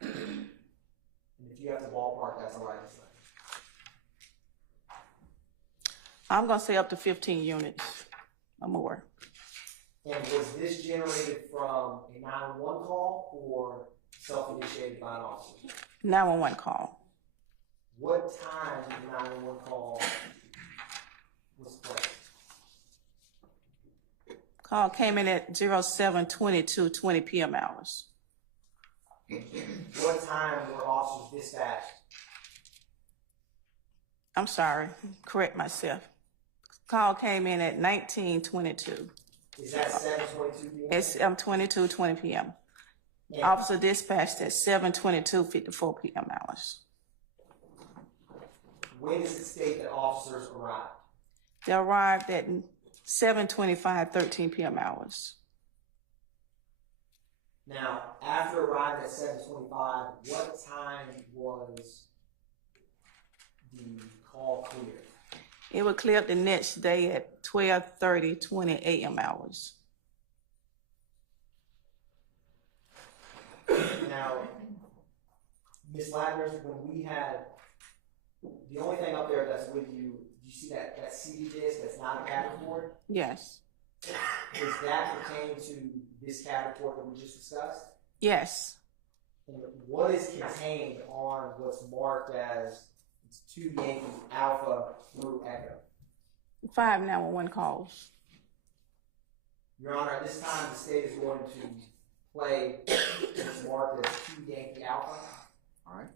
And if you have the ballpark, that's all right. I'm going to say up to 15 units or more. And was this generated from a 911 call or self-initiated by an officer? 911 call. What time did the 911 call was placed? Call came in at 07:22:20 p.m. hours. What time were officers dispatched? I'm sorry, correct myself. Call came in at 19:22. Is that 7:22 p.m.? It's 22:20 p.m. And Officer dispatched at 7:22:54 p.m. hours. when does it state that officers arrived? They arrived at 7:25:13 p.m. hours. Now, after arriving at 7:25, what time was the call cleared? It would clear up the next day at 12:20 a.m. hours. Now, Ms. Ladders, when we had, the only thing up there that's with you, do you see that CD disc that's not a CAT report? Yes. Does that pertain to this cat report that we just discussed? Yes. And what is contained on what's marked as 2 Yankee Alpha through Echo? 5 911 calls. Your Honor, at this time, the state is going to play what's marked as 2 Yankee Alpha. All right.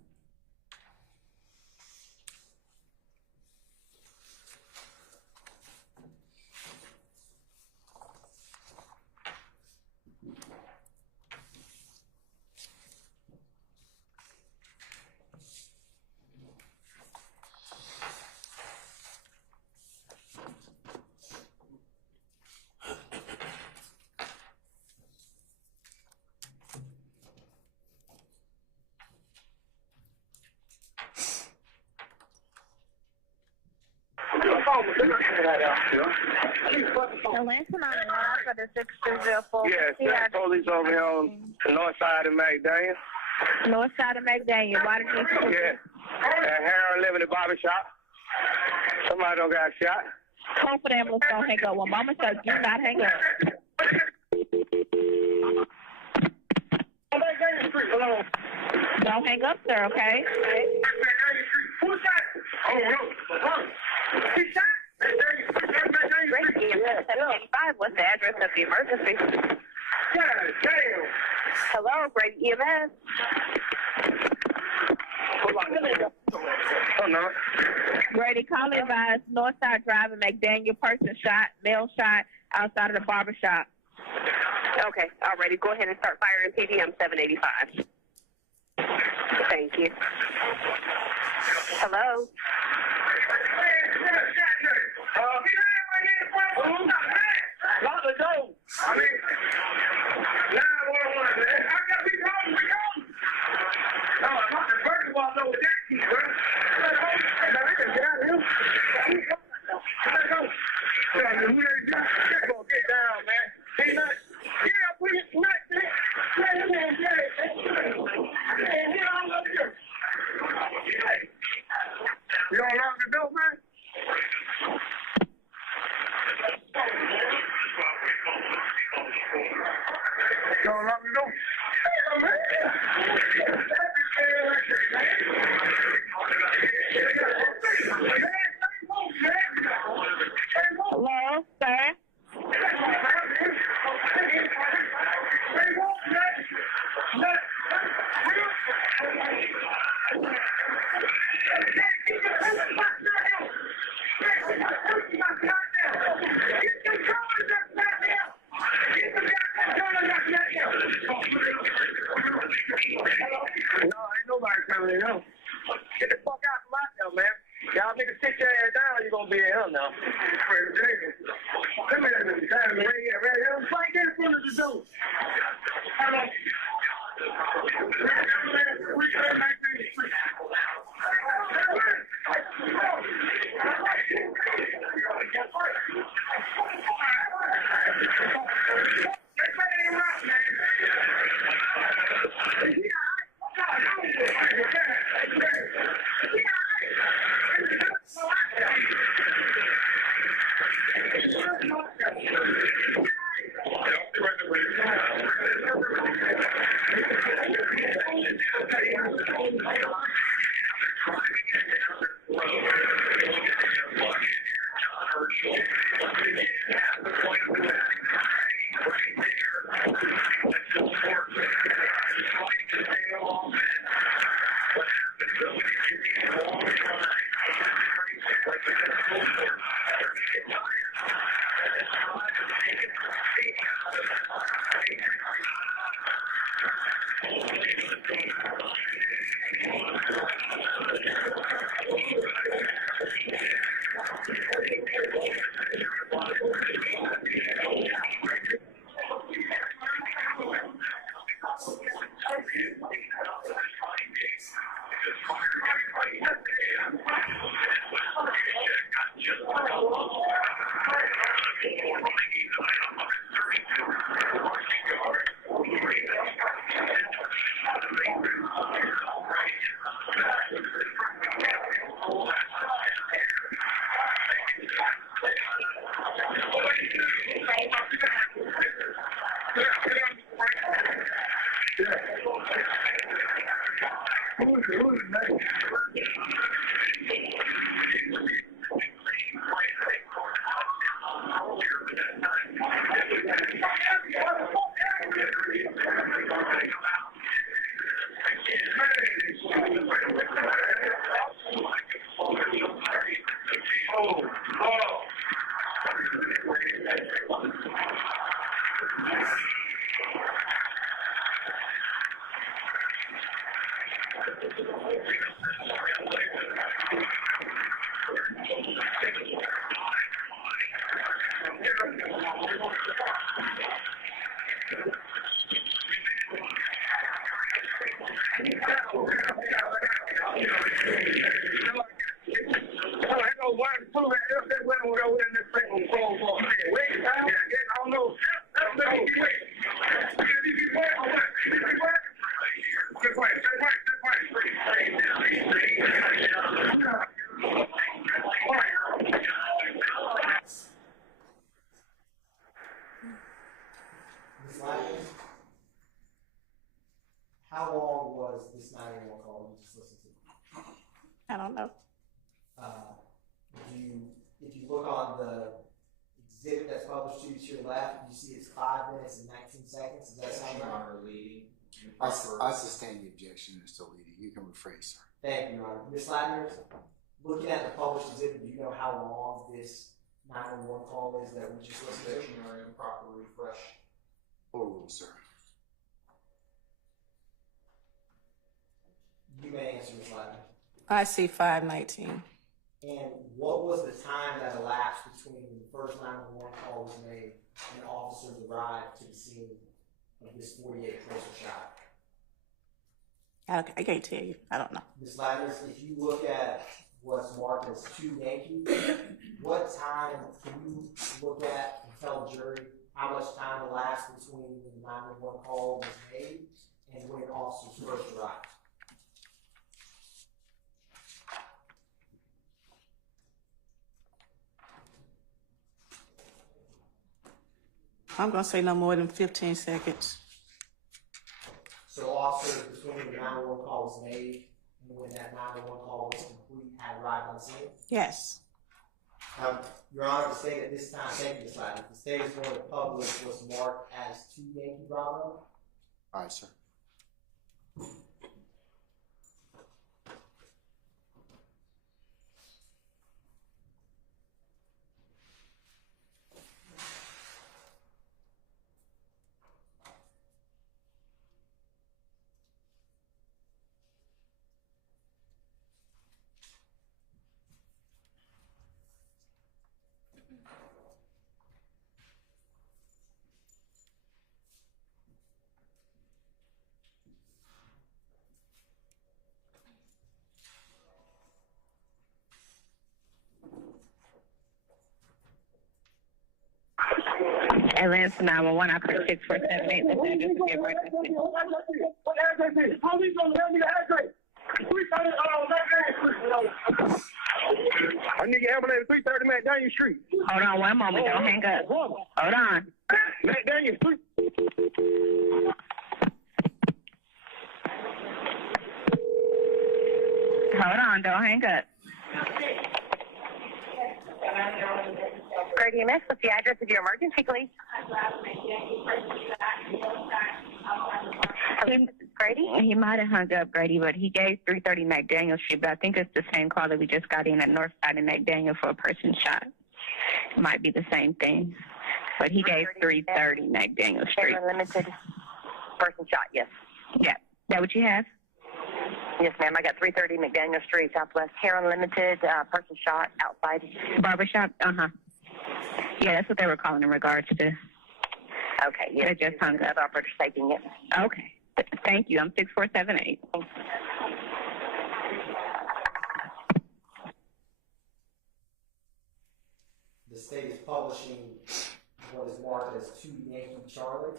Yes, there's police over here on the north side of McDaniel. North side of McDaniel. Why did you shoot? Yeah. At Harold living in the barber shop. Somebody don't got shot. Call for the ambulance. Don't hang up. One moment, so do not hang up. Hello. Don't hang up, sir, okay? Who's that? Oh, no. He shot? Great. 785. What's the address of the emergency? God damn. Hello, Brady EMS. Oh, no. Brady, call advised. Northside Drive in McDaniel. Person shot. Male shot outside of the barber shop. Okay. Alrighty. Go ahead and start firing PDM 785. Thank you. Hello? Lock the door. I mean, 911, man. I got to be gone. We gone. No, I'm not the first one over that key, bro. Now, I can get out of here. Let's go. Who they do? Just gonna get down, man. He not. Yeah, we not there. You don't lock the door, man? You don't lock the door? Hello, sir? No, ain't nobody coming in here. Get the fuck out from out there, man. Y'all niggas sit your ass down, you gonna be in here now. Let me let this time right here, right here. Right there in front of the door. Hello. We come back to the street. over there in this thing on phone for a minute. Wait, I don't know. Let me be wait. Just wait. Ms. Lyons, how long was this 911 call you just listened to? I don't know. If you look on the exhibit that's published to your left, you see it's 5 minutes and 19 seconds. Does that sound right? Honor leading. I sustain the objection, Mr. Leedy. You can rephrase, sir. Thank you, Your Honor. Ms. Ladner, looking at the published exhibit, do you know how long this 911 call is that we just listened to? Objection or improper refresh. Overruled, sir. You may answer, Ms. Ladner. I see 519. And what was the time that elapsed between when the first 911 call was made and officers arrived to the scene of this 48 person shot? I can't tell you. I don't know. Ms. Ladner, if you look at what's marked as 2 Yankee, what time can you look at and tell the jury how much time elapsed between when the 911 call was made and when officers first arrived? I'm going to say no more than 15 seconds. So officers between when the 911 call was made and when that 911 call was complete had arrived on scene? Yes. Your Honor, the state at this time, thank you, Ms. Ladner, the state is going to publish what's marked as 2 Yankee Bravo. All right, sir. Atlanta 911, I put 6478. What address is it? Police don't tell me the address. 330 I need your ambulance 330 McDaniel Street. Hold on one moment, don't hang up. Hold on. McDaniel Street. Hold on, don't hang up. Grady MS, what's the address of your emergency, please? Grady? He might have hung up, Grady, but he gave 330 McDaniel Street, but I think it's the same call that we just got in at Northside and McDaniel for a person shot. It might be the same thing, but he gave 330 McDaniel Street. Limited person shot, yes. Yeah. Is that what you have? Yes, ma'am. I got 330 McDaniel Street, Southwest. Hair Unlimited, person shot outside. Barbershop? Uh-huh. Yeah, that's what they were calling in regards to. Okay, yeah. They just hung up. Operator taking it. Okay. Thank you. I'm 6478. The state is publishing what is marked as 2 Yankee Charlie.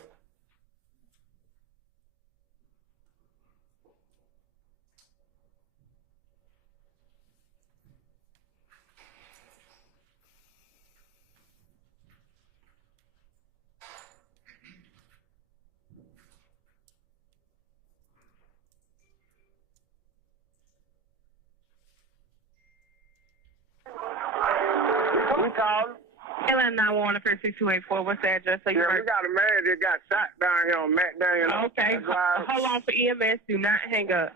Atlanta 911 for 6284. What's the address? So Yeah, we got a man that got shot down here on McDaniel. Okay. Hold on for EMS. Do not hang up.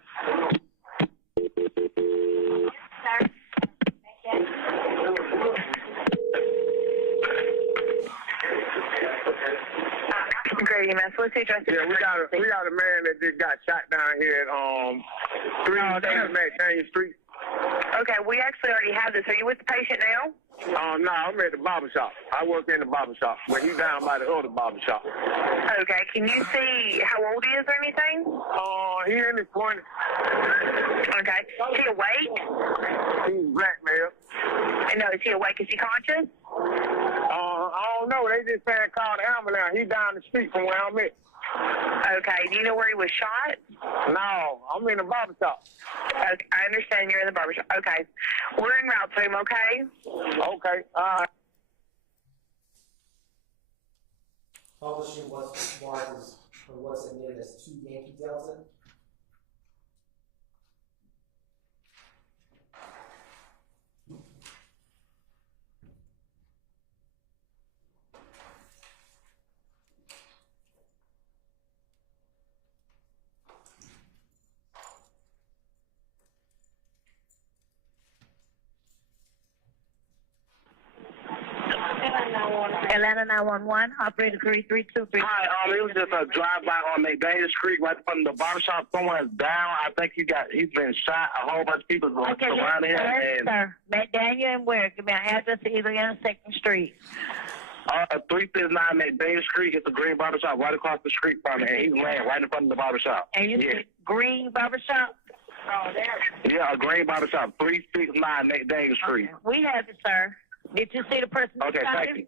Grady MS, what's the address? Yeah, we got a man that just got shot down here at 330 McDaniel Street. Okay, we actually already have this. Are you with the patient now? No, I'm at the barber shop. I work in the barber shop, but he's down by the other barber shop. Okay, can you see how old he is or anything? He in his 20s. Okay, is he awake? He's black, man. No, is he awake? Is he conscious? I don't know. They just saying call the ambulance. He down the street from where I'm at. Okay. Do you know where he was shot? No, I'm in the barber shop. Okay, I understand you're in the barbershop. Okay. We're en route to him, okay? Okay, all right. Publishing what's marked as, or what's admitted as 2 Yankee Delta. Atlanta 911, operator 3323. Hi, it was just a drive-by on McDaniel Street right from the barbershop. Someone's down. I think he's been shot. A whole bunch of people surrounding him. Sir. McDaniel and where? Give me an address to either intersecting street. 369 McDaniel Street. It's a green barbershop right across the street from it. And he's laying right in front of the barbershop. And you said green barbershop? Oh, there. Yeah, a green barbershop. 369 McDaniel Street. We have it, sir. Did you see the person? Okay, thank you.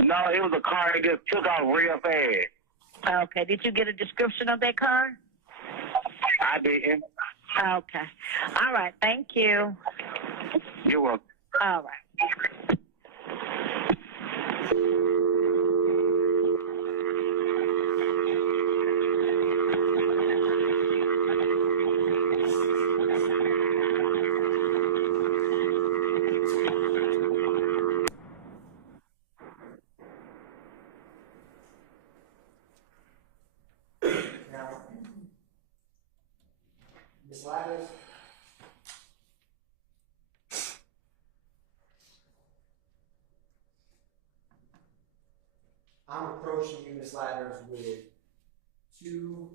No, it was a car that just took off real fast. Okay. Did you get a description of that car? I didn't. Okay. All right. Thank you. You're welcome. All right. Ms. Ladders? I'm approaching you, Ms. Ladders, with 2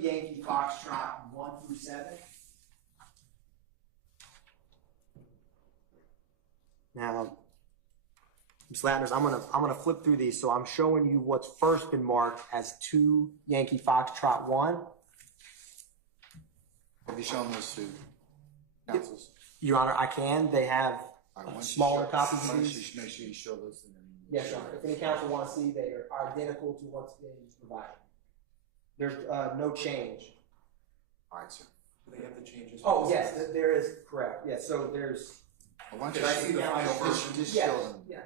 Yankee Foxtrot 1 through 7. Now, Ms. Ladders, I'm gonna flip through these, so I'm showing you what's first been marked as 2 Yankee Foxtrot 1. Have you shown those to councils? Your Honor, I can. They have smaller copies of Why don't these. you make sure you show those to them? Yes, Your Honor. If any council wants to see, they are identical to what's been provided. There's no change. All right, sir. Do they have the changes? Oh, yes, there is, correct. Yes, so there's. Why don't Did I see the final version? Just Yes, show them. yes.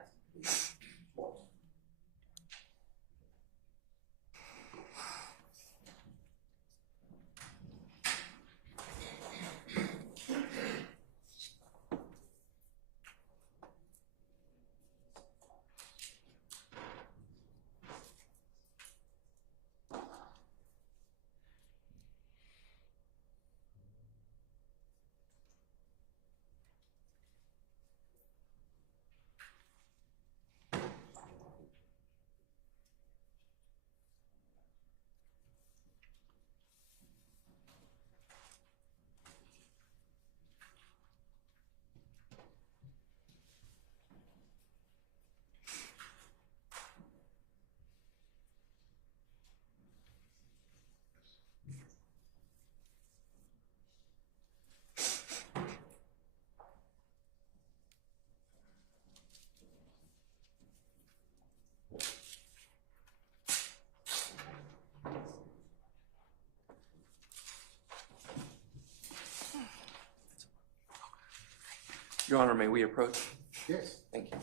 Your Honor, may we approach? Yes. Thank you.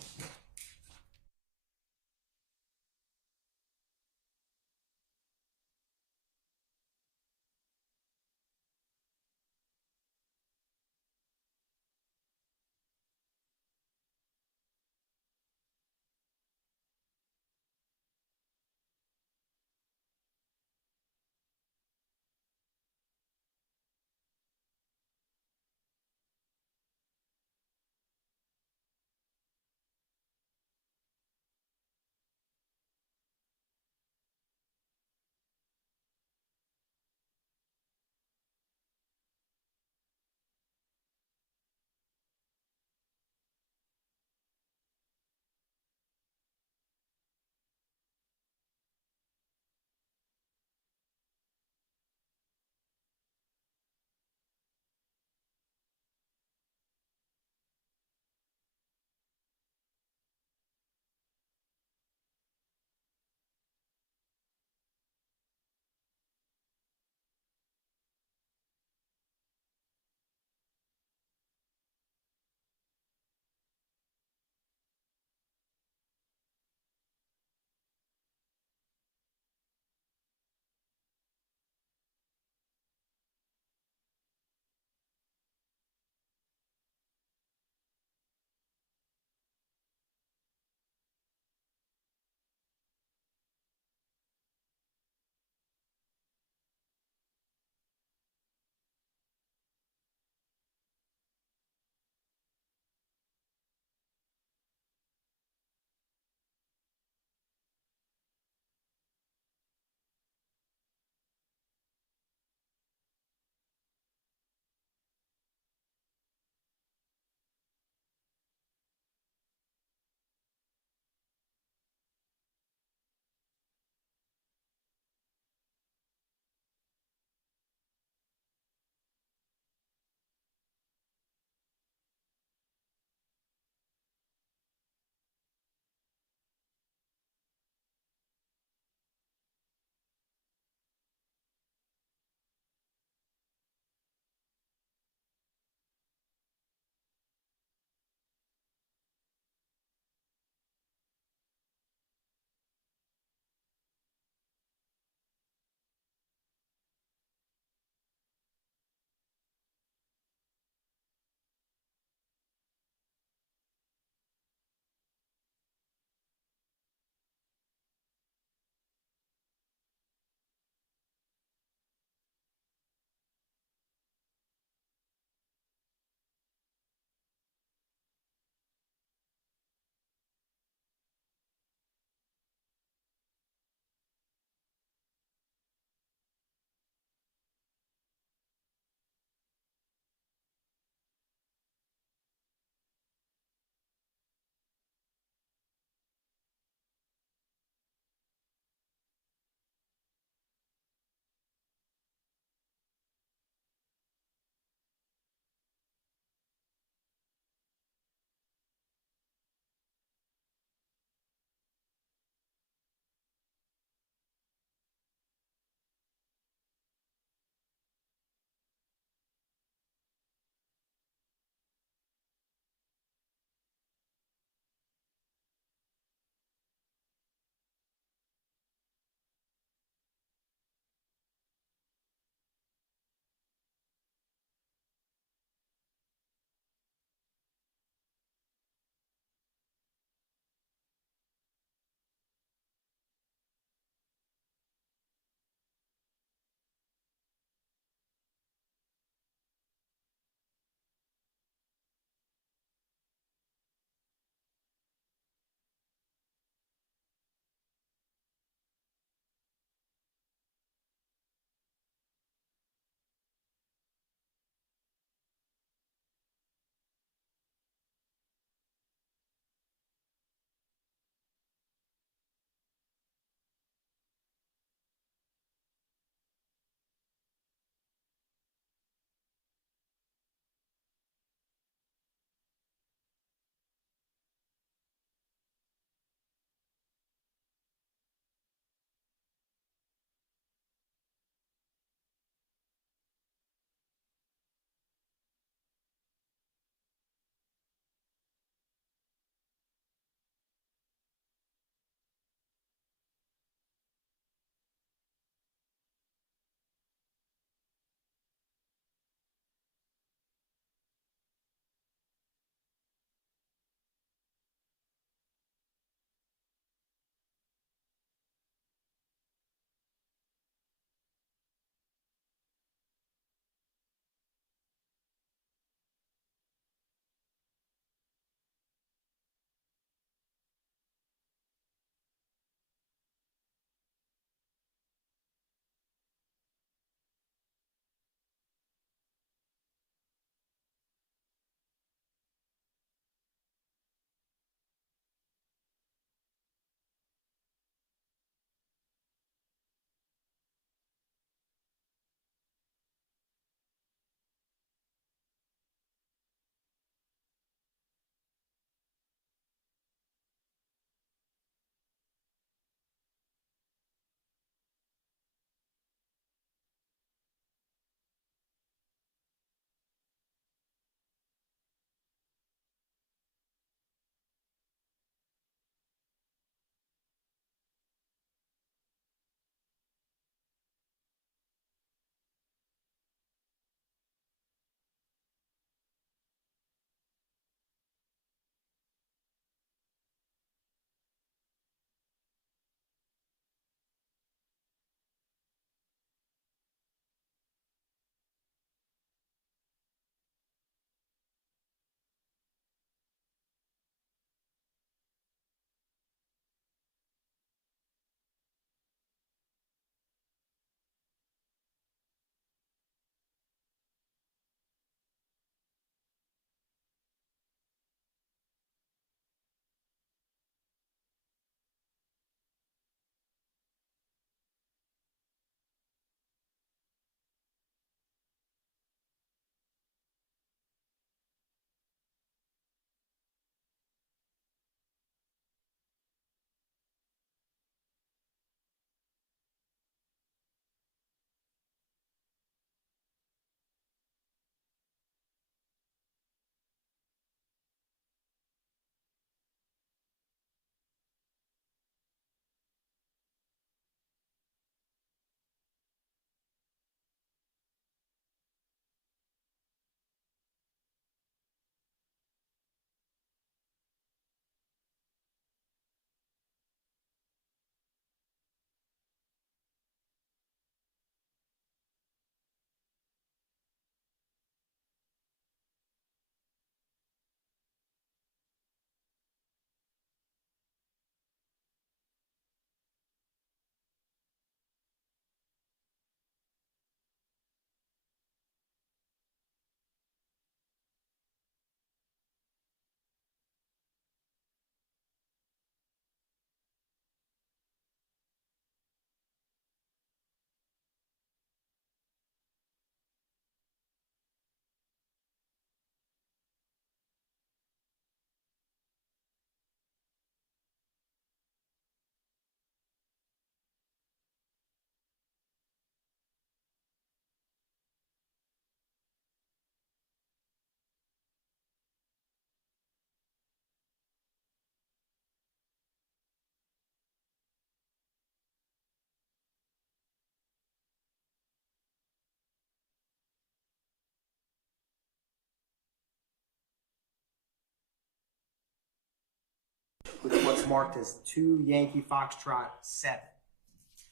with what's marked as 2 Yankee Foxtrot 7.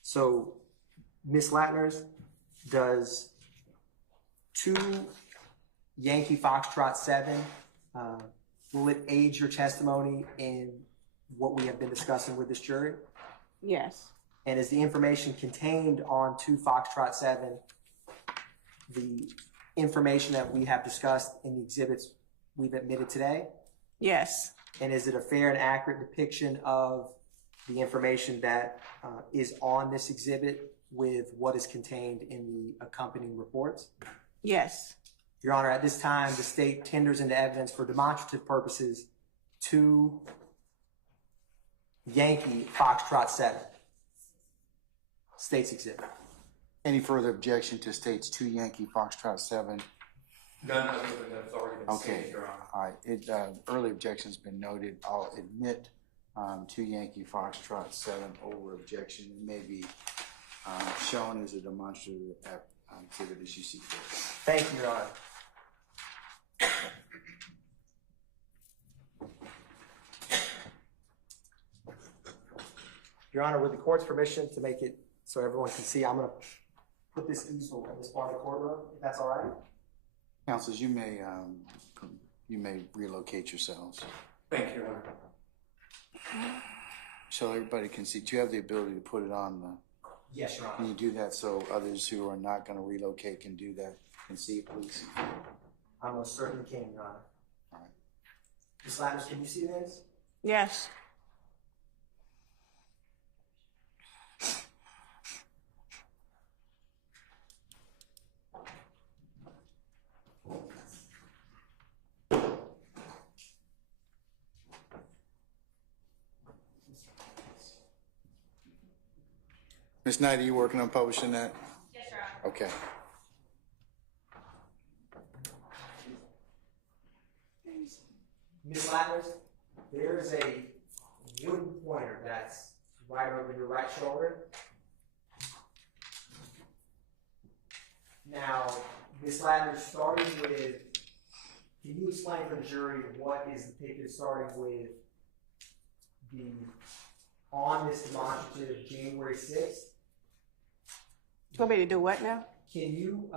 So, Ms. Latners, does 2 Yankee Foxtrot 7, will it aid your testimony in what we have been discussing with this jury? Yes. And is the information contained on 2 Foxtrot 7 the information that we have discussed in the exhibits we've admitted today? Yes. And is it a fair and accurate depiction of the information that is on this exhibit with what is contained in the accompanying reports? Yes. Your Honor, at this time, the state tenders into evidence for demonstrative purposes 2 Yankee Foxtrot 7. State's exhibit. Any further objection to states 2 Yankee Foxtrot 7? None other than that's already been stated, Your Honor. All right. Early objection's been noted. I'll admit 2 Yankee Foxtrot 7 over objection. It may be shown as a demonstrative exhibit as you see fit. Thank you, Your Honor. Your Honor, with the court's permission to make it so everyone can see, I'm going to put this easel in this part of the courtroom, if that's all right. Counsels, you may relocate yourselves. Thank you, Your Honor. So everybody can see. Do you have the ability to put it on the... Yes, Your Honor. Can you do that so others who are not going to relocate can do that? Can see it, please? I most certainly can, Your Honor. All right. Ms. Latners, can you see this? Yes. Ms. Knight, are you working on publishing that? Yes, Your Honor. Okay. Ms. Latners, there's a wooden pointer that's right over your right shoulder. Now, Ms. Latners, starting with, can you explain for the jury what is depicted starting with the on this demonstrative January 6th? You want me to do what now? Can you,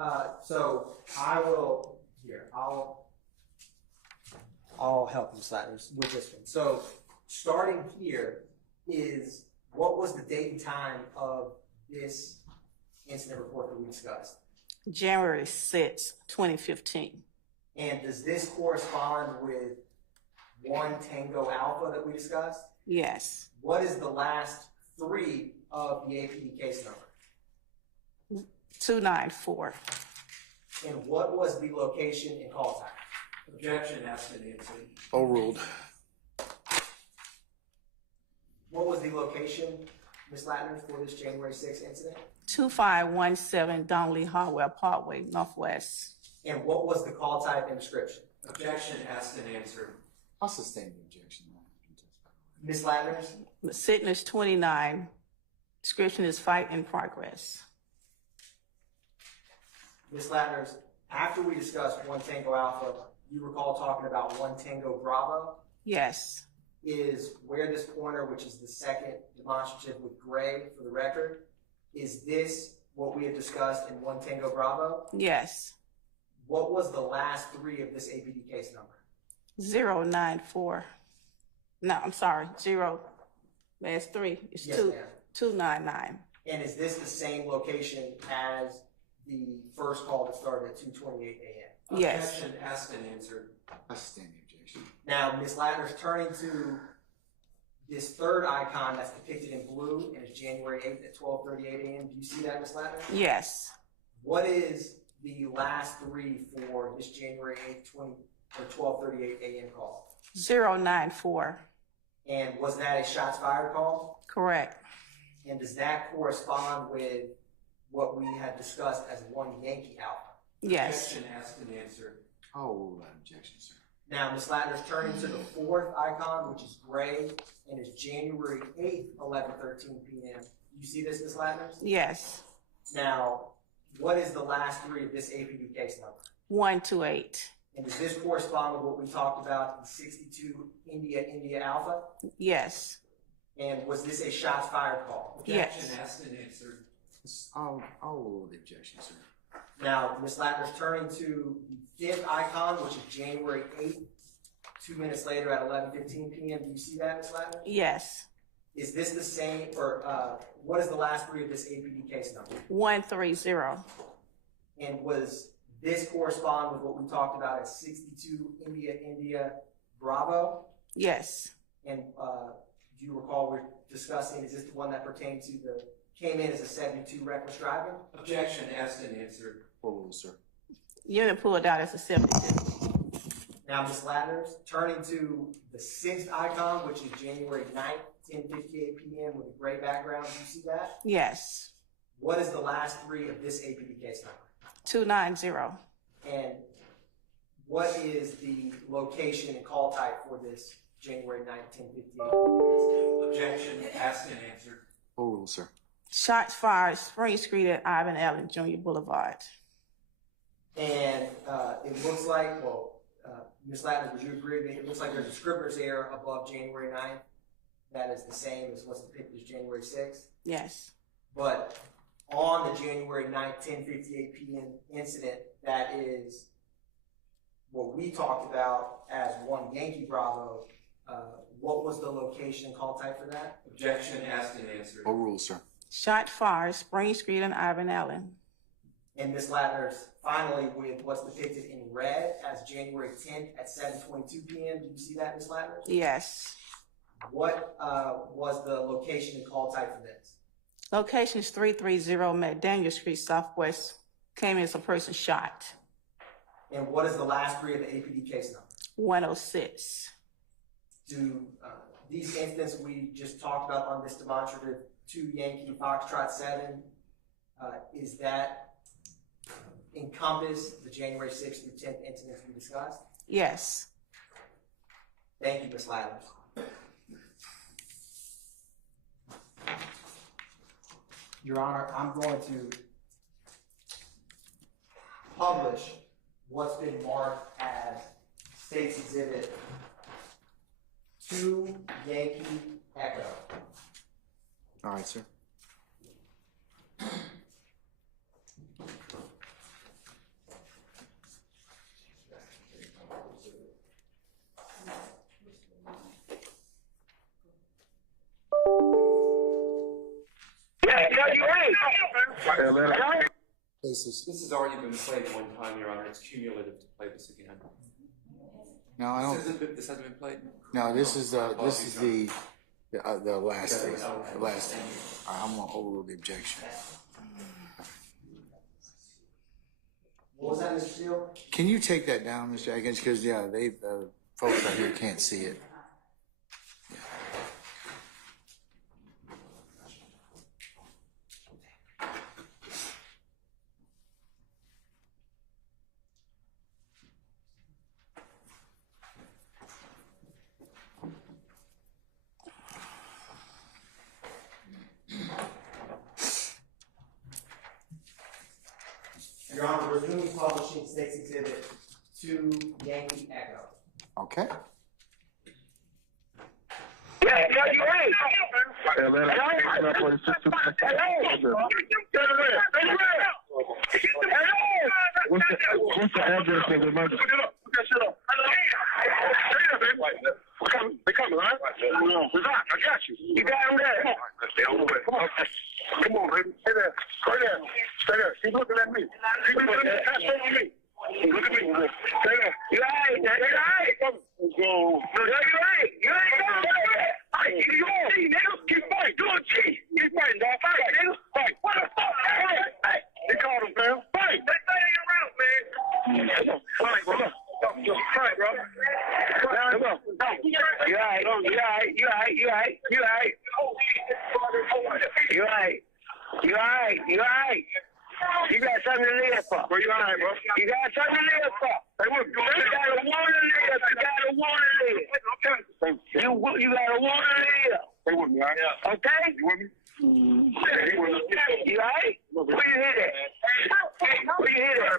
so I will, here, I'll help Ms. Latners with this one. So starting here is, what was the date and time of this incident report that we discussed? January 6, 2015. And does this correspond with 1 Tango Alpha that we discussed? Yes. What is the last 3 of the APD case number? 294. And what was the location and call time? Objection asked and answered. Overruled. What was the location, Ms. Latners, for this January 6th incident? 2517 Donnelly Harwell Parkway, Northwest. And what was the call type and description? Objection asked and answered. I'll sustain the objection. Ms. Latners? The sitting is 29. Description is fight in progress. Ms. Latners, after we discussed 1 Tango Alpha, you recall talking about 1 Tango Bravo? Yes. Is where this pointer, which is the second demonstrative with gray for the record, is this what we had discussed in 1 Tango Bravo? Yes. What was the last 3 of this APD case number? 094. No, I'm sorry. 0. Last 3. It's Yes, 299. And is this the same location as the first call that started at 2:28 a.m.? Yes. Objection asked and answered. I sustain the objection. Now, Ms. Latners, turning to this third icon that's depicted in blue and is January 8th at 12:38 a.m. Do you see that, Ms. Latners? Yes. What is the last 3 for this January 8th, 12:38 a.m. call? 094. And was that a shots fired call? Correct. And does that correspond with what we had discussed as 1 Yankee Alpha? Yes. Objection asked and answered. I'll rule that objection, sir. Now, Ms. Latners, turning to the fourth icon, which is gray, and is January 8th, 11:13 p.m. You see this, Ms. Latners? Yes. Now, what is the last 3 of this APD case number? 128. And does this correspond with what we talked about in 62 India Alpha? Yes. And was this a shots fired call? Yes. Asked and answered. I'll overrule the objection, sir. Now, Ms. Latner's turning to the fifth icon, which is January 8th, 2 minutes later at 11:15 p.m. Do you see that, Ms. Latner? Yes. Is this the same, or what is the last three of this APD case number? 130. And was this correspond with what we talked about at 62 India Bravo? Yes. And do you recall we're discussing, is this the one that pertained to came in as a 72 reckless driving? Objection asked and answered. Overrule, sir. Unit pulled out as a 72. Now, Ms. Latner's turning to the sixth icon, which is January 9th, 10:58 p.m. with a gray background. Do you see that? Yes. What is the last three of this APD case number? 290. And what is the location and call type for this January 9th, 10:58? Objection asked and answered. Overrule, sir. Shots fired, Spring Street at Ivan Allen Jr. Boulevard. And it looks like, Ms. Latner, would you agree with me? It looks like there's a scrivener's error above January 9th. That is the same as what's depicted as January 6th. Yes. But on the January 9th, 10:58 p.m. incident, that is what we talked about as 1 Yankee Bravo. What was the location and call type for that? Objection asked and answered. Overrule, sir. Shot fired, Spring Street and Ivan Allen. And Ms. Latner's finally with what's depicted in red as January 10th at 7:22 p.m. Do you see that, Ms. Latner? Yes. What was the location and call type for this? Location is 330 McDaniel Street Southwest. Came in as a person shot. And what is the last three of the APD case number? 106. Do these incidents we just talked about on this demonstrative 2 Yankee Foxtrot 7, is that encompass the January 6th through 10th incidents we discussed? Yes. Thank you, Ms. Latner. Your Honor, I'm going to publish what's been marked as State's Exhibit 2 Yankee Echo. All right, sir. This has already been played one time, Your Honor. It's cumulative to play this again. No, I don't. This hasn't been played? No, this is the last thing. The last thing. All right, I'm gonna overrule the objection. What was that, Mr. Steele? Can you take that down, Mr. Atkins? Because the folks out here can't see it. Your Honor, resuming publishing State's Exhibit 2 Yankee Echo. Okay. What's the address of the emergency? They coming, right? I got you. You got him there. Come on, baby. Stay there. Stay there. Stay there. Keep looking at me. Keep looking at me. Stay at me. Look at me. Stay there. You all right? You all right? Go. You right? You ain't you on, nigga. Keep fighting. Do a G. Keep fighting, dog. Fight, nigga. Fight. What the fuck? Hey. They called him, fam. Fight. They say they around, man. Fight, bro. Fight, bro. Come on. You all right? You all right? You all right? You all right? You all right? You all right? You all right? You all right? You got something to live for. Bro, you all right, bro? You got something to live for. Hey, what? You got a want to live. You got a want to live. You got a want to live. Stay with me, all right? Okay? You with me? You all right? Where you hit at? Where you hit at?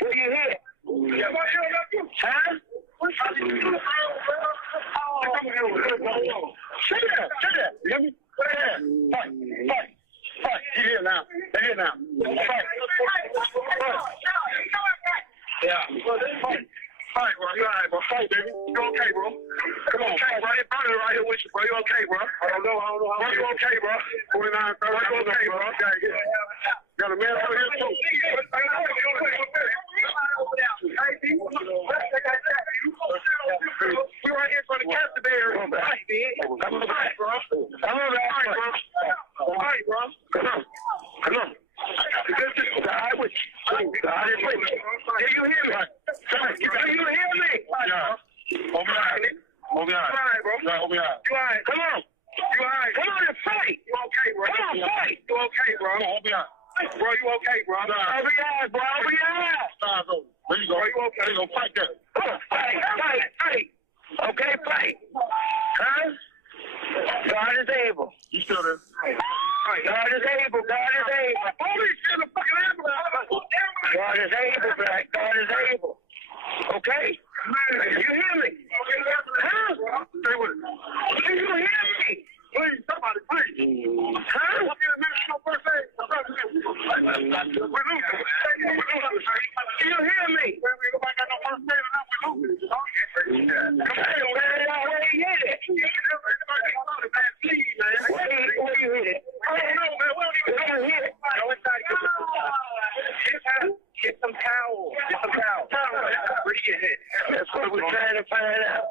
Where you hit? Say that. You hear me? Fight. You here now. Fight. Yeah. Fight, bro. You all right, bro? Fight, baby. You okay, bro? Come on, fight, bro. Your brother right here with you, bro. You okay, bro? I don't know how. Bro, you okay, bro? 49, 30. You okay, bro? Got a man over here, too. We right here for the captain there. Fight, man. Fight, bro. Fight, bro. Come on. God with you. God is with you. Do you hear me? Do you hear me? Yeah. Open your eyes. Bro. You all right? Come on. You all right? Come on and fight. You okay, bro? Come on, fight. You okay, bro? Come on, open your eyes. Bro, you okay, bro? Open your eyes, bro. Open your eyes. There you go. Bro, you okay? There you go. Fight that. Come on, fight. Okay, fight. Huh? God is able. You still there? God is able. Police in the fucking ambulance. God is able, Black. God is able. Okay? You hear me? Huh? Stay with it. Do you hear me? Please, somebody, please. Huh? I'm getting a minute to first aid. Do you hear me? Nobody got no first aid and now we're losing. Where you hit it? Where you hit it? I don't know, man. Where you hit it? Get some towels. Where did you hit? That's what we're trying to find out.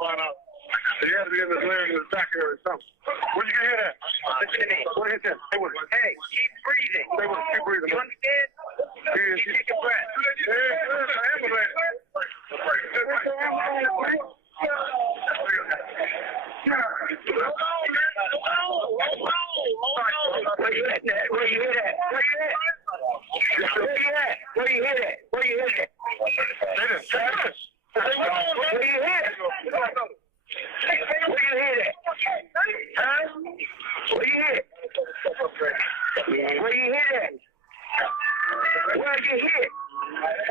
He had to be in the leg in the back area or something. Where'd you get hit at? Listen to me. What hit that? Hey, keep breathing. Keep breathing. You understand? Keep taking breath. Where you hit at? Where you hit at? Where you hit at? Where you hit at? Where you hit?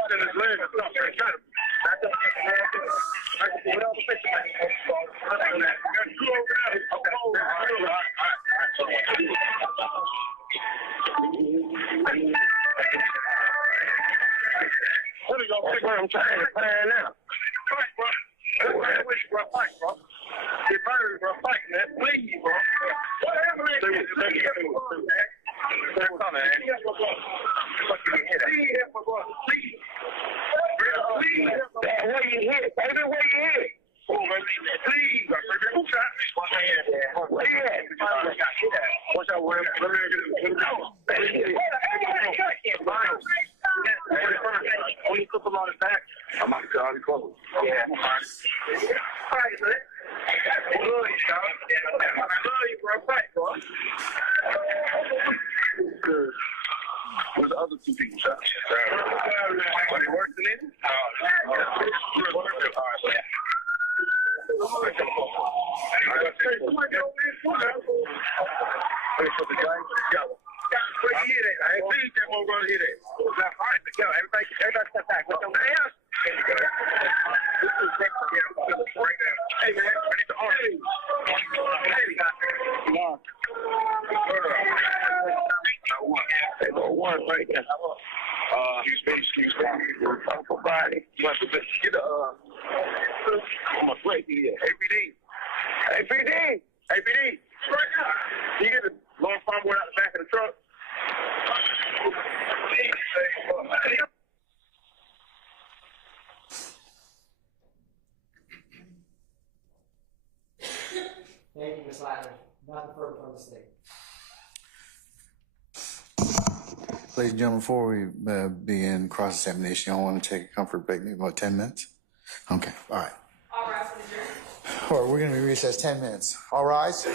In his leg or something. That's what I'm trying to find out. Fight, bro. Fight, bro. Get burned, bro. Fight, man. Please, bro. What happened? They're coming, man. Please. Where you hit? Baby, where you hit? Oh, baby, please. Who shot me? Where you at? What's that word? Let me get it. When you put them on his back, I'm not sure how he close. Yeah. All right, man. I love you, bro. Fight, bro. Good. Where's the other two people shot? Are they working in it? Where you hit it? I ain't seen that one brother hit it. All right, everybody step back. What's your name? Hey, man, I need the arm. Hey, one right there. Excuse me. Uncle body. You want to get I'm a break here. APD. You get the long farm board out the back of the truck. Thank you, Ms. Ladner. Nothing further from the state. Ladies and gentlemen, before we begin cross-examination, y'all want to take a comfort break, maybe about 10 minutes? Okay, all right. All rise for the jury. All right, we're going to be recessed 10 minutes. All rise.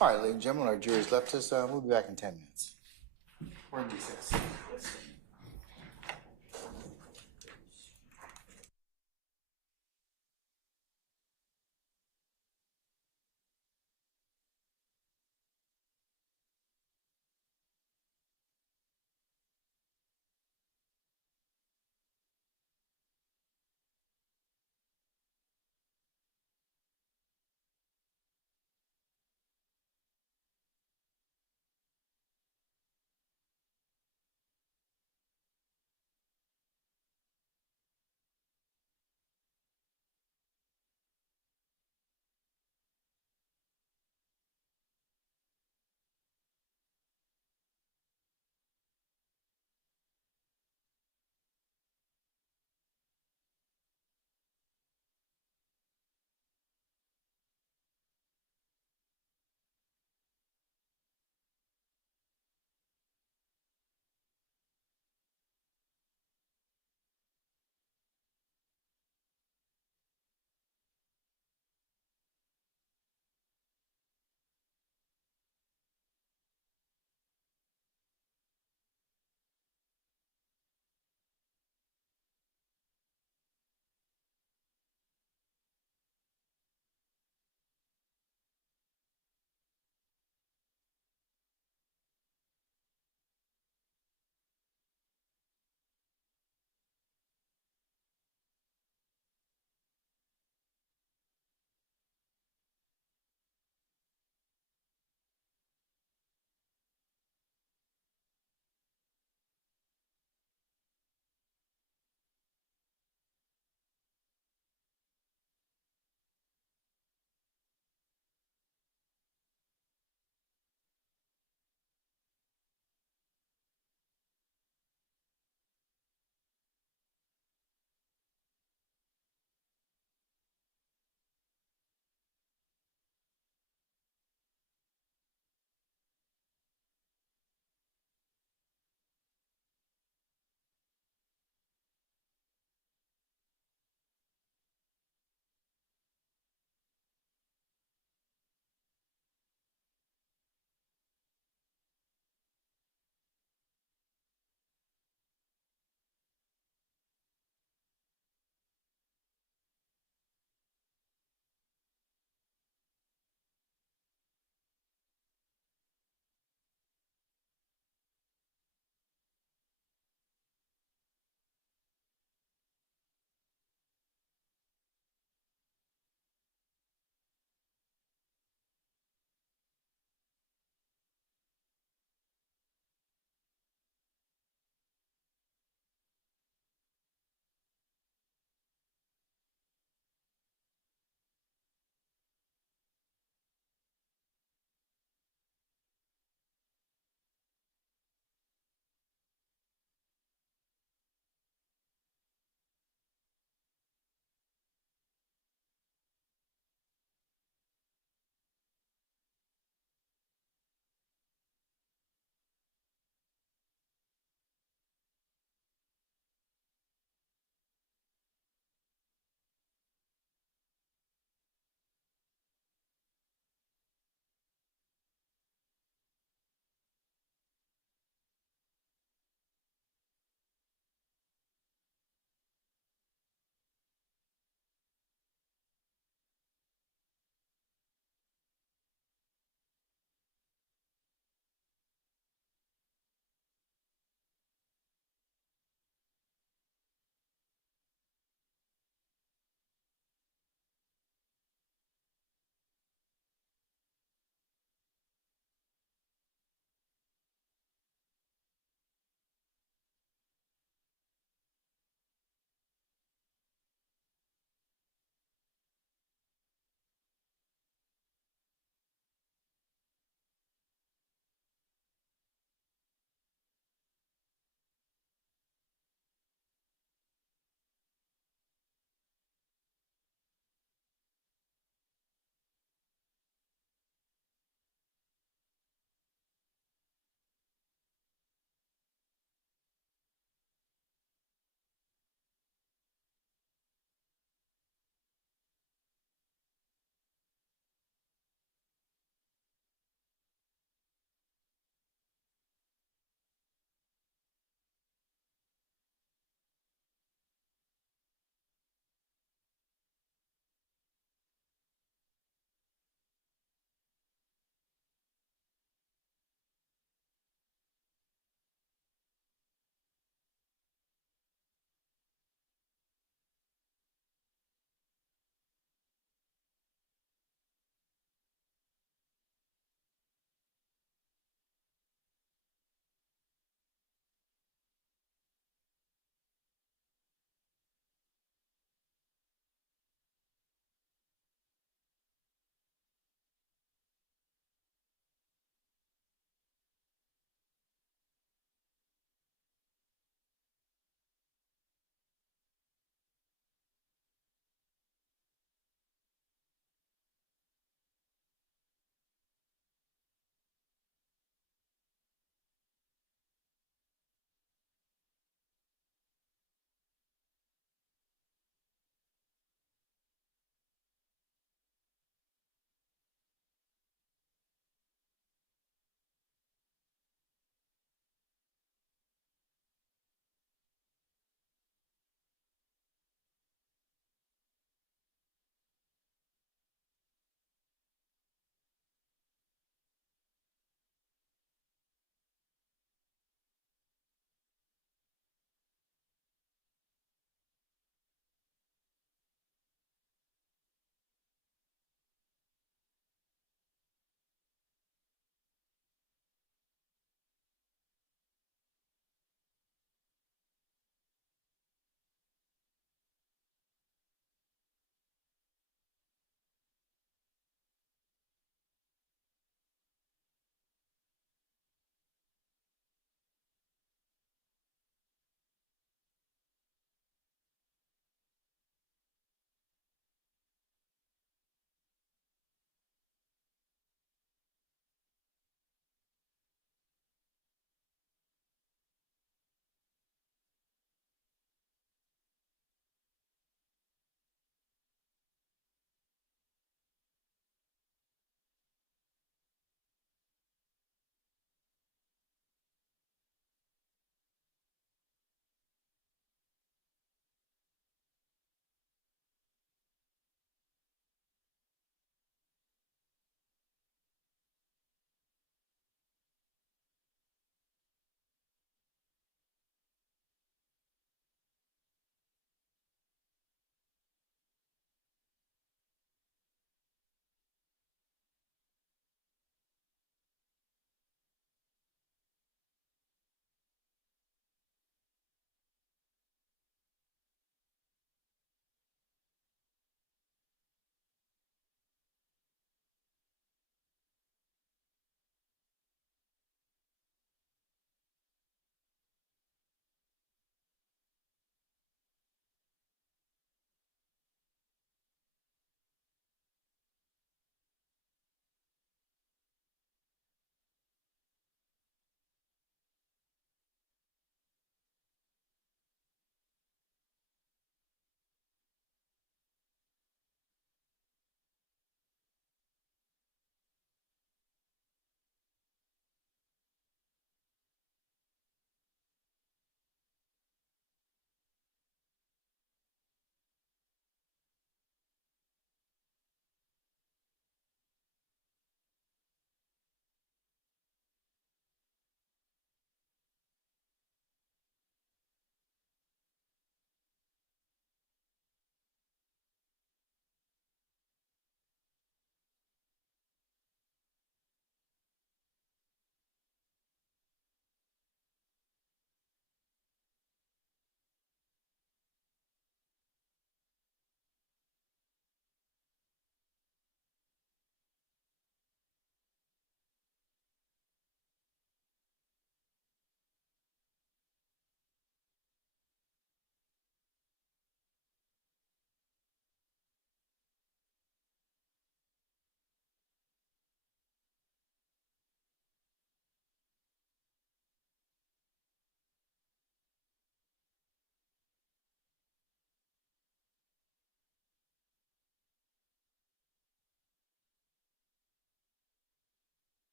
All right, ladies and gentlemen, our jury's left us. We'll be back in 10 minutes. We're in recess.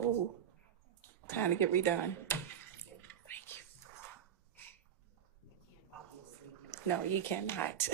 Oh, time to get redone. Thank you. No, you cannot.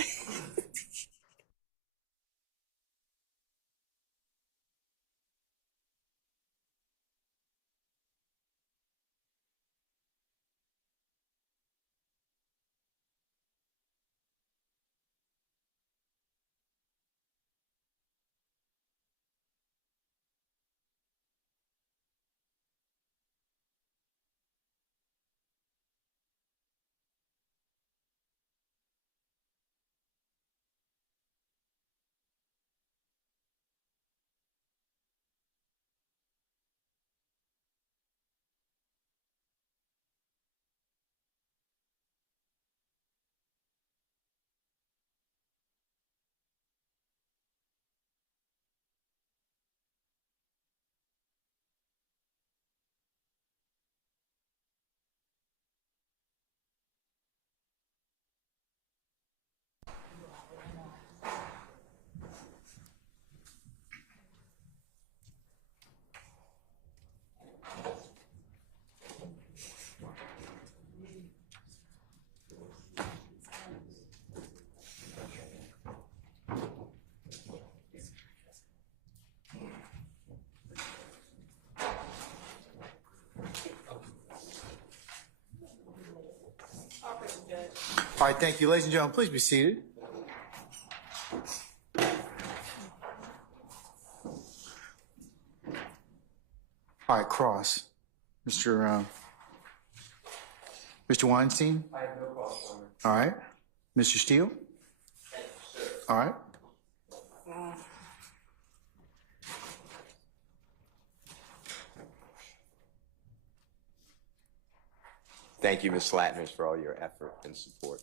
All right, thank you. Ladies and gentlemen, please be seated. All right, cross. Mr. Weinstein? I have no cross, Your Honor. All right. Mr. Steele? All right. Thank you, Ms. Slatners, for all your effort and support.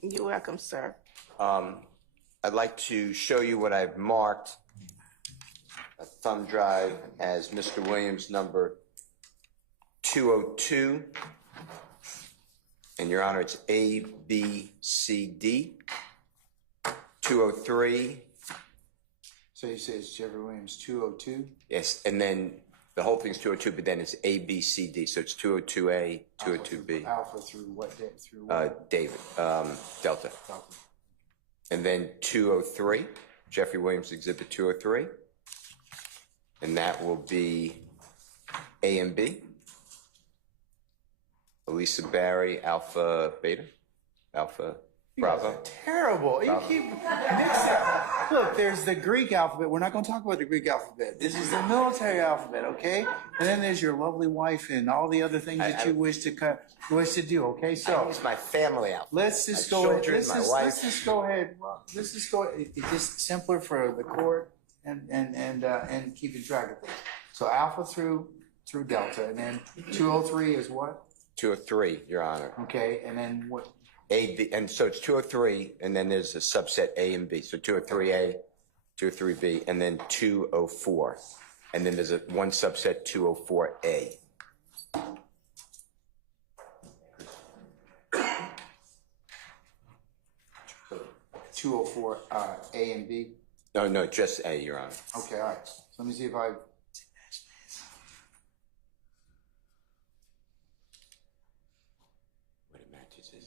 You're welcome, sir. I'd like to show you what I've marked a thumb drive as Mr. Williams number 202. And Your Honor, it's A, B, C, D. 203. So you say it's Jeffery Williams 202? Yes, and then the whole thing's 202, but then it's A, B, C, D. So it's 202A, 202B. Alpha through what? Through what? David, Delta. And then 203, Jeffery Williams Exhibit 203. And that will be A and B. Elisa Barry, Alpha Beta, Alpha Bravo. Terrible. You keep mixing. Look, there's the Greek alphabet. We're not going to talk about the Greek alphabet. This is the military alphabet, okay? And then there's your lovely wife and all the other things that you wish to do, okay? So It's my family alphabet. let's just go ahead. Let's just go ahead. Let's just go. It's just simpler for the court and keeping track of things. So Alpha through Delta, and then 203 is what? 203, Your Honor. Okay, and then what? A, B, and so it's 203, and then there's a subset A and B. So 203A, 203B, and then 204. And then there's one subset 204A. 204 A and B? No, just A, Your Honor. Okay, all right. So let me see if I... What it matches is.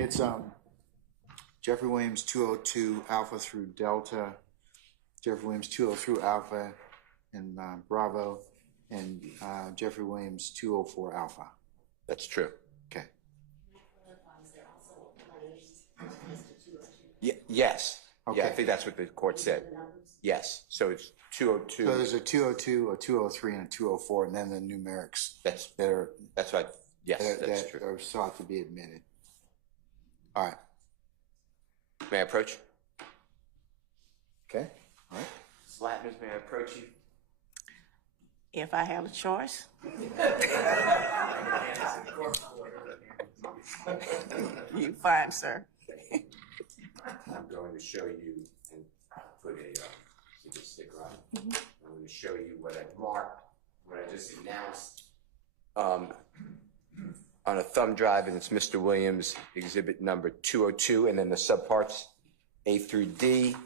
It's Jeffrey Williams 202 Alpha through Delta, Jeffrey Williams 203 Alpha and Bravo, and Jeffrey Williams 204 Alpha. That's true. Okay. Yes. Okay. Yeah, I think that's what the court said. Yes. So it's 202. So there's a 202, a 203, and a 204, and then the numerics That's right. Yes, that's true. are sought to be admitted. All right. May I approach? Okay. All right. Slatners, may I approach you? If I have a choice. You fine, sir. I'm going to show you and put a sticker on it. I'm going to show you what I marked, what I just announced on a thumb drive, and it's Mr. Williams exhibit number 202, and then the subparts A through D,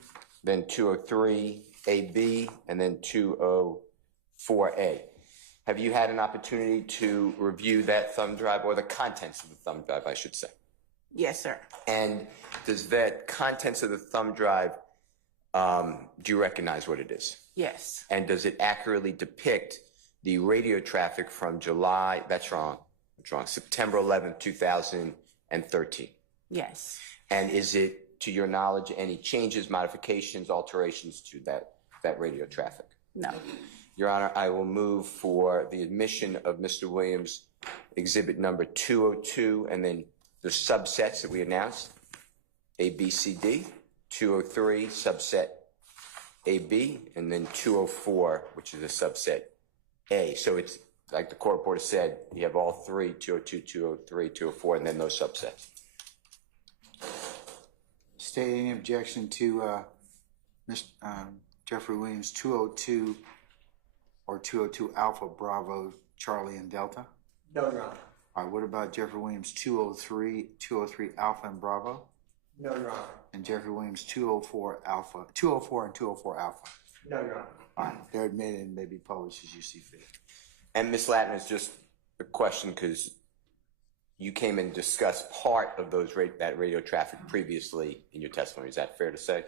then 203 AB, and then 204A. Have you had an opportunity to review that thumb drive, or the contents of the thumb drive, I should say? Yes, sir. And does that contents of the thumb drive, do you recognize what it is? Yes. And does it accurately depict the radio traffic from July, that's wrong, September 11th, 2013? Yes. And is it, to your knowledge, any changes, modifications, alterations to that radio traffic? No. Your Honor, I will move for the admission of Mr. Williams exhibit number 202, and then the subsets that we announced, A, B, C, D, 203, subset A, B, and then 204, which is a subset A. So it's, like the court reporter said, you have all three, 202, 203, 204, and then those subsets. State any objection to Jeffrey Williams 202 or 202 Alpha, Bravo, Charlie, and Delta? No, Your Honor. All right, what about Jeffrey Williams 203 Alpha and Bravo? No, Your Honor. And Jeffrey Williams 204 Alpha, 204 and 204 Alpha? No, Your Honor. All right, they're admitted and may be published as you see fit. And Ms. Latin, is just a question, because you came and discussed part of that radio traffic previously in your testimony. Is that fair to say?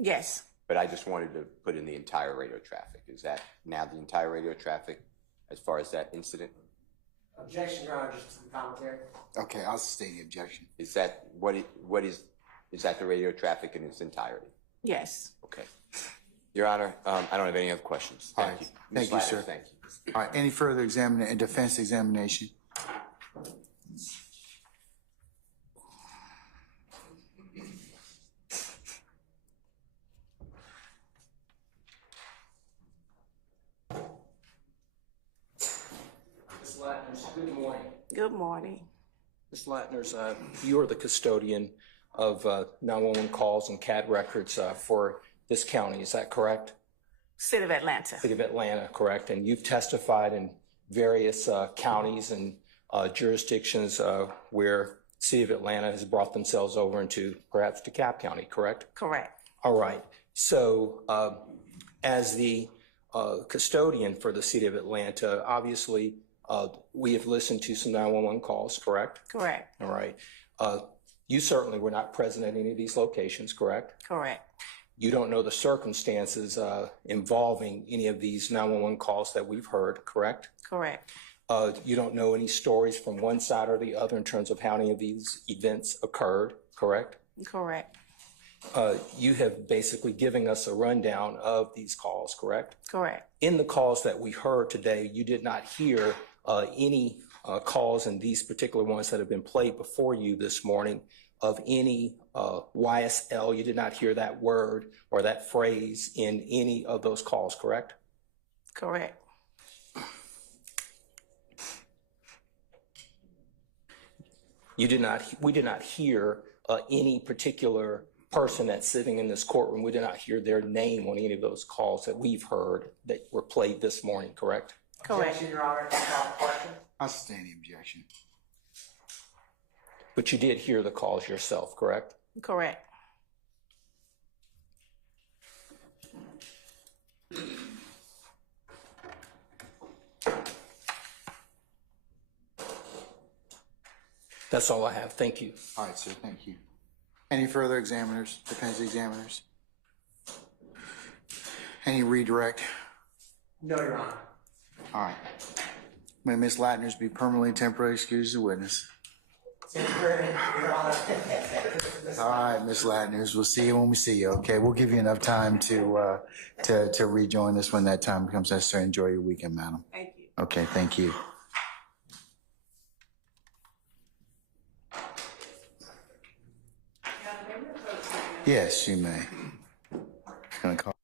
Yes. But I just wanted to put in the entire radio traffic. Is that now the entire radio traffic as far as that incident? Objection, Your Honor, just to the commentary. Okay, I'll sustain the objection. Is that is that the radio traffic in its entirety? Yes. Okay. Your Honor, I don't have any other questions. All Thank right. you. Thank Ms. you, Latin, sir. Thank you. All right, any further defense examination? Ms. Latners, good morning. Good morning. Ms. Latners, you are the custodian of 911 calls and CAD records for this county, is that correct? City of Atlanta. City of Atlanta, correct. And you've testified in various counties and jurisdictions where City of Atlanta has brought themselves over into perhaps DeKalb County, correct? Correct. All right. So as the custodian for the City of Atlanta, obviously we have listened to some 911 calls, correct? Correct. All right. You certainly were not present at any of these locations, correct? Correct. You don't know the circumstances involving any of these 911 calls that we've heard, correct? Correct. You don't know any stories from one side or the other in terms of how any of these events occurred, correct? Correct. You have basically given us a rundown of these calls, correct? Correct. In the calls that we heard today, you did not hear any calls in these particular ones that have been played before you this morning of any YSL. You did not hear that word or that phrase in any of those calls, correct? Correct. We did not hear any particular person that's sitting in this courtroom. We did not hear their name on any of those calls that we've heard that were played this morning, correct? Correct. Objection, Your Honor. Question. I'll sustain the objection. But you did hear the calls yourself, correct? Correct. That's all I have. Thank you. All right, sir, thank you. Any further examiners, defense examiners? Any redirect? No, Your Honor. All right. May Ms. Latners be permanently temporarily excused as a witness. Temporary, Your Honor. All right, Ms. Latners, we'll see you when we see you, okay? We'll give you enough time to rejoin us when that time becomes necessary. Enjoy your weekend, madam. Thank you. Okay, thank you. Yes, you may. Gonna call.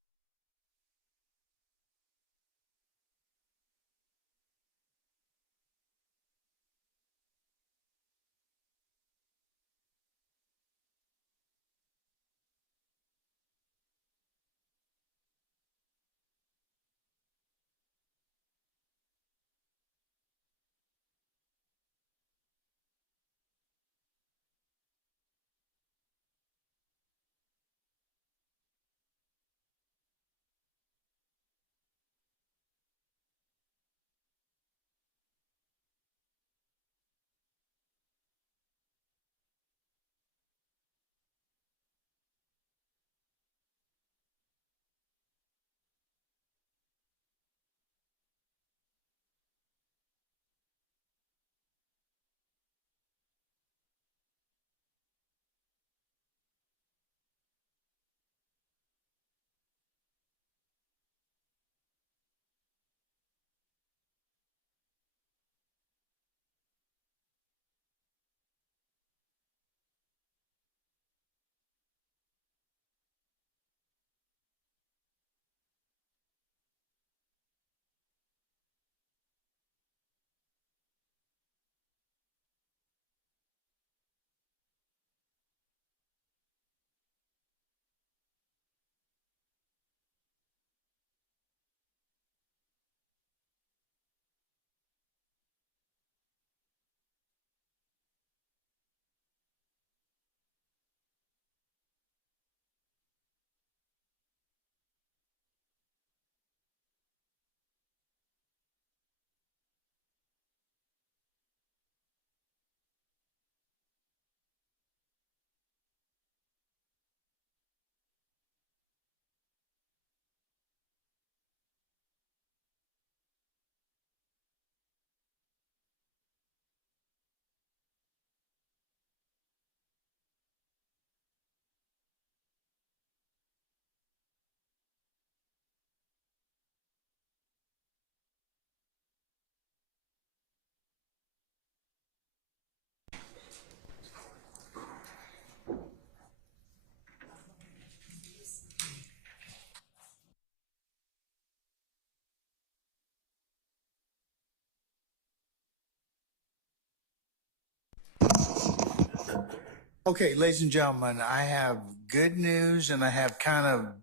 Okay, ladies and gentlemen, I have good news and I have kind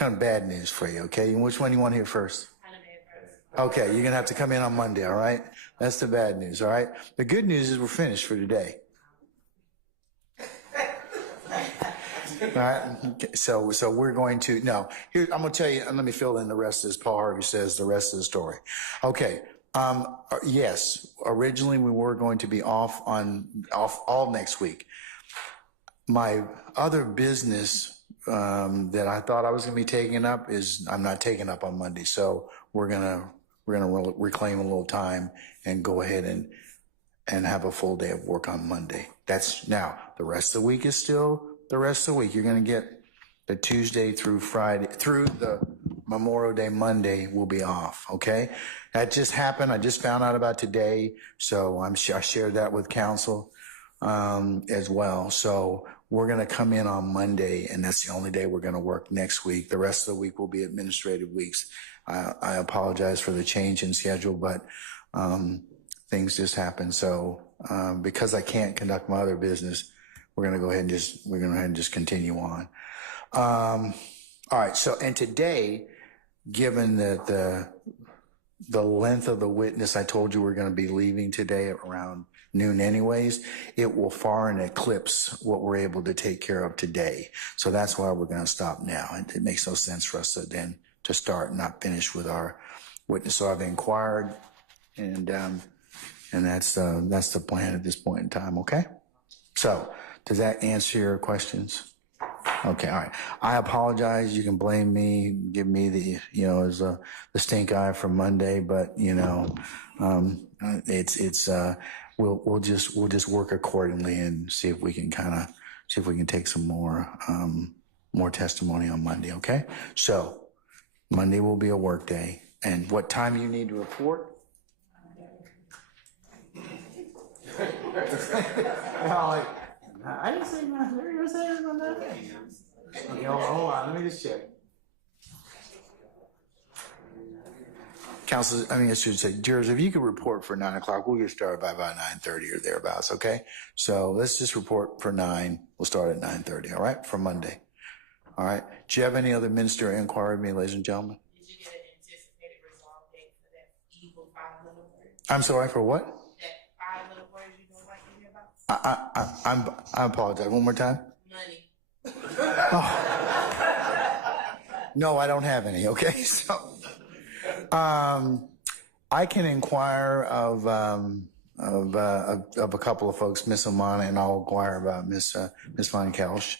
of bad news for you, okay? And which one do you want to hear first? Okay, you're gonna have to come in on Monday, all right? That's the bad news, all right? The good news is we're finished for today. All right, okay, so we're going to, no, here, I'm gonna tell you, and let me fill in the rest of this. Paul Harvey says the rest of the story. Okay, yes, originally we were going to be off all next week. My other business that I thought I was gonna be taking up I'm not taking up on Monday, so we're gonna reclaim a little time and go ahead and have a full day of work on Monday. That's now, the rest of the week is still the rest of the week. You're going to get the Tuesday through Friday, through the Memorial Day Monday will be off, okay? That just happened. I just found out about today, so I shared that with counsel as well. So we're going to come in on Monday, and that's the only day we're going to work next week. The rest of the week will be administrative weeks. I apologize for the change in schedule, but things just happen. So because I can't conduct my other business, we're going to go ahead and just continue on. All right. So, and today, given that the length of the witness, I told you we're going to be leaving today at around noon anyways, it will far and eclipse what we're able to take care of today. So that's why we're going to stop now. And it makes no sense for us to start and not finish with our witness. So I've inquired and And that's the plan at this point in time, okay? So, does that answer your questions? Okay, all right. I apologize. You can blame me, give me the, as the stink eye for Monday, but, we'll just work accordingly and see if we can take some more testimony on Monday, okay? So, Monday will be a work day. And what time do you need to report? I didn't say nothing. You were saying about that? Okay, hold on. Let me just check. Counsel, I should say, jurors, if you could report for 9 o'clock, we'll get started by about 9:30 or thereabouts, okay? So let's just report for 9. We'll start at 9:30, all right, for Monday. All right. Do you have any other ministerial inquiry of me, ladies and gentlemen? Did you get an anticipated resolve date for that evil 5 little words? I'm sorry, for what? That 5 little words you don't like to hear about? I apologize. One more time. Money. Oh. No, I don't have any. Okay, so I can inquire of a couple of folks, Miss Amana, and I'll inquire about Miss Von Kelsch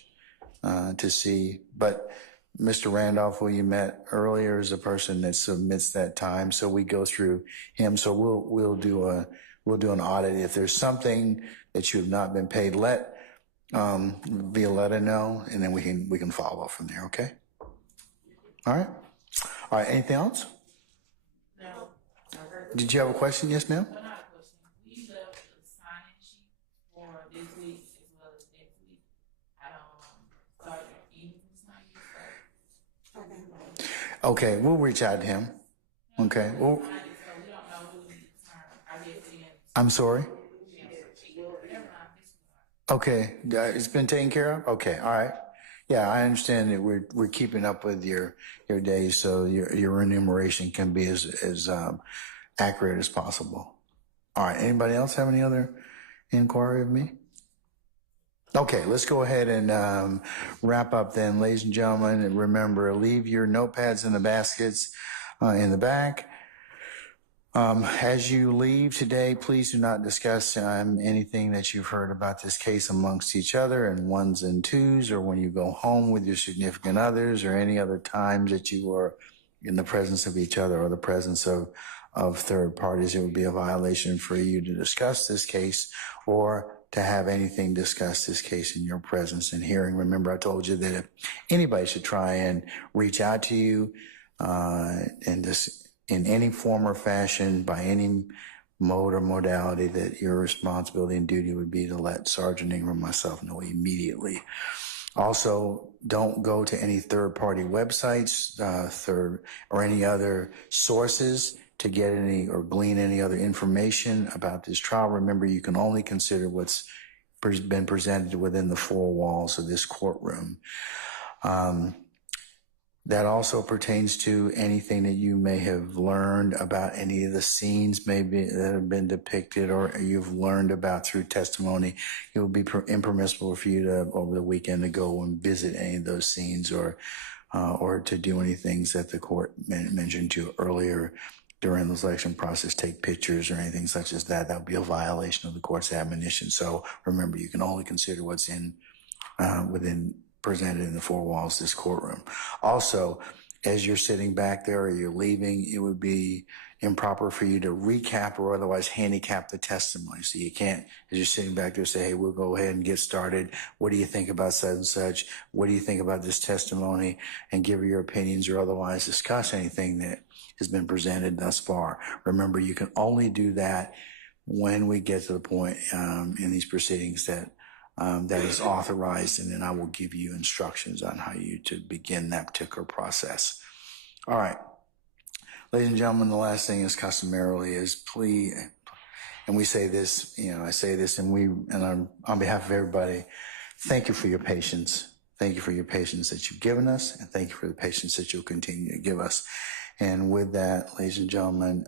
to see. But Mr. Randolph, who you met earlier, is a person that submits that time, so we go through him. So we'll do an audit. If there's something that you have not been paid, let Violetta know, and then we can follow up from there. Okay. All right. All right. Anything else? No. Did you have a question? Yes, ma'am. No, not a question. We left the sign-in sheet for this week as well as next week. Sergeant Eden's not used. Okay, we'll reach out to him. Okay. Well, So we don't know who needs to turn. I guess I'm sorry. Okay, it's been taken care of? Okay, all right. Yeah, I understand that we're keeping up with your days, so your remuneration can be as accurate as possible. All right, anybody else have any other inquiry of me? Okay, let's go ahead and wrap up then, ladies and gentlemen. And remember, leave your notepads in the baskets in the back. As you leave today, please do not discuss anything that you've heard about this case amongst each other in ones and twos, or when you go home with your significant others, or any other times that you are in the presence of each other or the presence of third parties. It would be a violation for you to discuss this case or to have anything discuss this case in your presence and hearing. Remember, I told you that if anybody should try and reach out to you in any form or fashion, by any mode or modality, that your responsibility and duty would be to let Sergeant Ingram and myself know immediately. Also, don't go to any third-party websites, or any other sources to get any or glean any other information about this trial. Remember, you can only consider what's been presented within the four walls of this courtroom. That also pertains to anything that you may have learned about any of the scenes maybe that have been depicted or you've learned about through testimony. It would be impermissible for you to, over the weekend, to go and visit any of those scenes or to do any things that the court mentioned to you earlier during the selection process, take pictures or anything such as that. That would be a violation of the court's admonition. So remember, you can only consider what's presented in the four walls of this courtroom. Also, as you're sitting back there or you're leaving, it would be improper for you to recap or otherwise handicap the testimony. So you can't, as you're sitting back there, say, hey, we'll go ahead and get started. What do you think about such and such? What do you think about this testimony? And give your opinions or otherwise discuss anything that has been presented thus far. Remember, you can only do that when we get to the point in these proceedings that is authorized, and then I will give you instructions on how you to begin that particular process. All right. Ladies and gentlemen, the last thing is customarily is please, and we say this, I say this, and on behalf of everybody, thank you for your patience. Thank you for your patience that you've given us, and thank you for the patience that you'll continue to give us. And with that, ladies and gentlemen,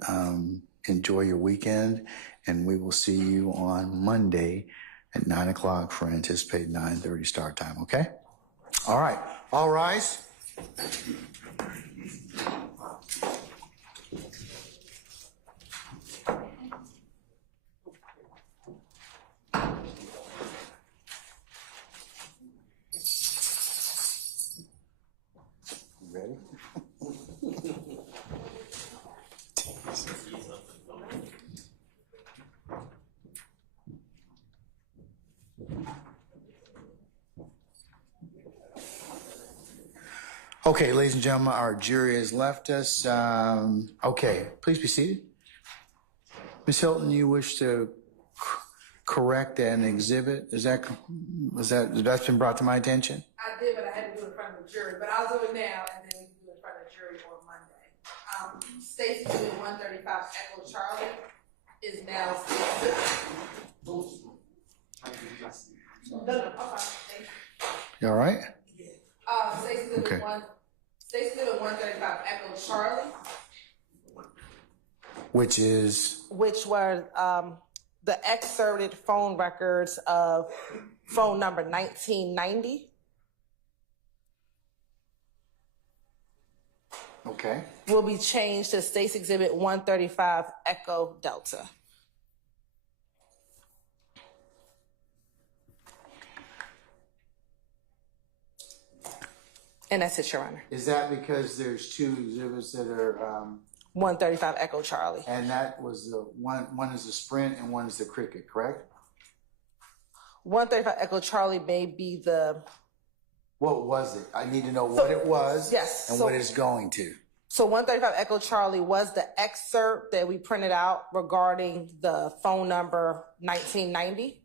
enjoy your weekend, and we will see you on Monday at 9 o'clock for anticipated 9:30 start time, okay? All right. All rise. Okay, ladies and gentlemen, our jury has left us. Okay, please be seated. Ms. Hilton, you wish to correct an exhibit? That's been brought to my attention? I did, but I had to do it in front of the jury. But I'll do it now, and then we can do it in front of the jury on Monday. Stacy Exhibit 135 Echo Charlie is now. You all right? Stacy Exhibit 135 Echo Charlie. Which is? Which were the excerpted phone records of phone number 1990. Okay. Will be changed to States Exhibit 135 Echo Delta. And that's it, Your Honor. Is that because there's two exhibits that are 135 Echo Charlie. And that was the one is the Sprint and one is the Cricket, correct? 135 Echo Charlie may be the. What was it? I need to know what it was. Yes. And what it's going to. So 135 Echo Charlie was the excerpt that we printed out regarding the phone number 1990.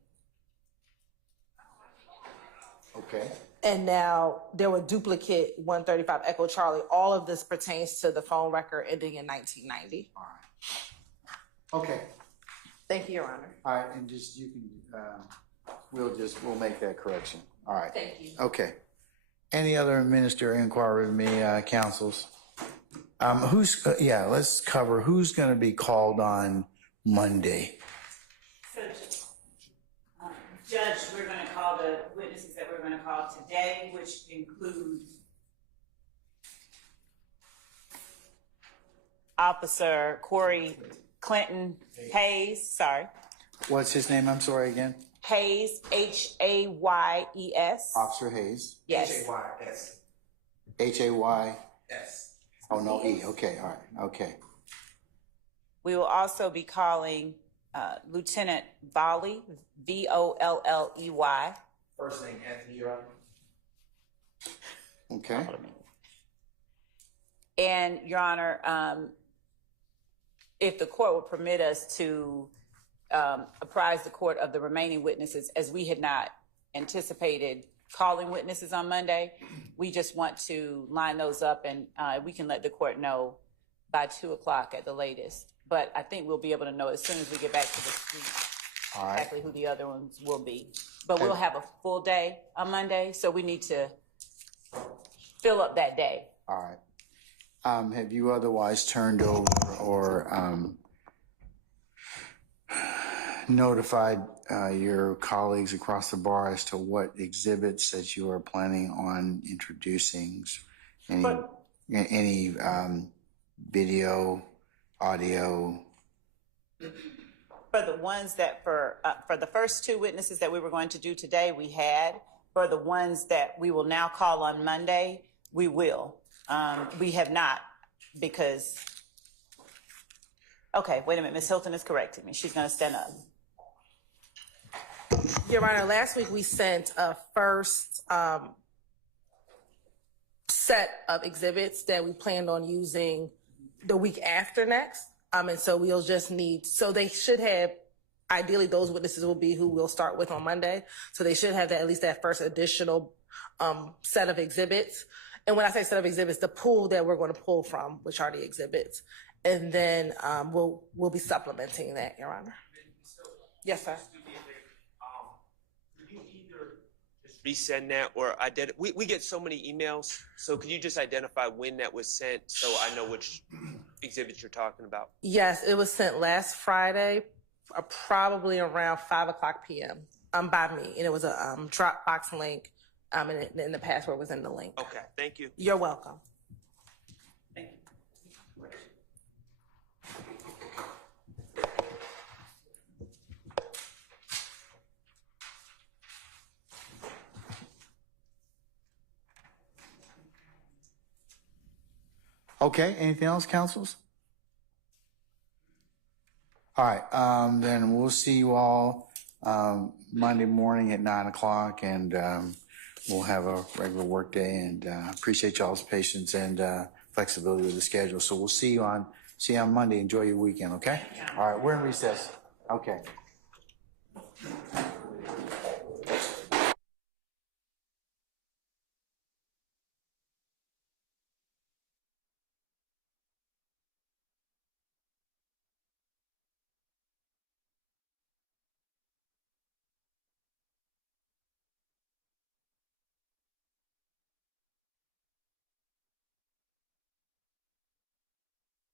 Okay. And now there were duplicate 135 Echo Charlie. All of this pertains to the phone record ending in 1990. All right. Okay. Thank you, Your Honor. All right, and just you can we'll make that correction. All right. Thank you. Okay. Any other ministerial inquiry with me, counsels? Let's cover who's going to be called on Monday. So, Judge, we're going to call the witnesses that we're going to call today, which include Officer Corey Clinton Hayes. Sorry. What's his name? I'm sorry again. Hayes, Hayes. Officer Hayes. Yes. Hayes. Hayes. Oh, no E. Okay, all right. Okay. We will also be calling Lieutenant Volley, Volley. First name Anthony, Your Honor. Okay. And Your Honor, if the court would permit us to apprise the court of the remaining witnesses, as we had not anticipated calling witnesses on Monday, we just want to line those up and we can let the court know by 2:00 at the latest. But I think we'll be able to know as soon as we get back to the street exactly who the other ones will be. But we'll have a full day on Monday, so we need to fill up that day. All right. Have you otherwise turned over or notified your colleagues across the bar as to what exhibits that you are planning on introducing? Any video, audio? For the ones that for the first two witnesses that we were going to do today, we had. For the ones that we will now call on Monday, we will. We have not because. Okay, wait a minute. Ms. Hilton is correcting me. She's going to stand up. Your Honor, last week we sent a first set of exhibits that we planned on using the week after next. And so we'll just need, so they should have, ideally those witnesses will be who we'll start with on Monday. So they should have that, at least that first additional set of exhibits. And when I say set of exhibits, the pool that we're going to pull from, which are the exhibits. And then we'll be supplementing that, Your Honor. Yes, sir. Could you either just resend that or we get so many emails, so could you just identify when that was sent so I know which exhibits you're talking about? Yes, it was sent last Friday, probably around 5:00 p.m. By me, and it was a Dropbox link, and the password was in the link. Okay, thank you. You're welcome. Thank you. Okay, anything else, counsels? All right, then we'll see you all Monday morning at 9:00, and we'll have a regular work day, and appreciate y'all's patience and flexibility with the schedule. So we'll see you on Monday. Enjoy your weekend, okay? All right, we're in recess. Okay.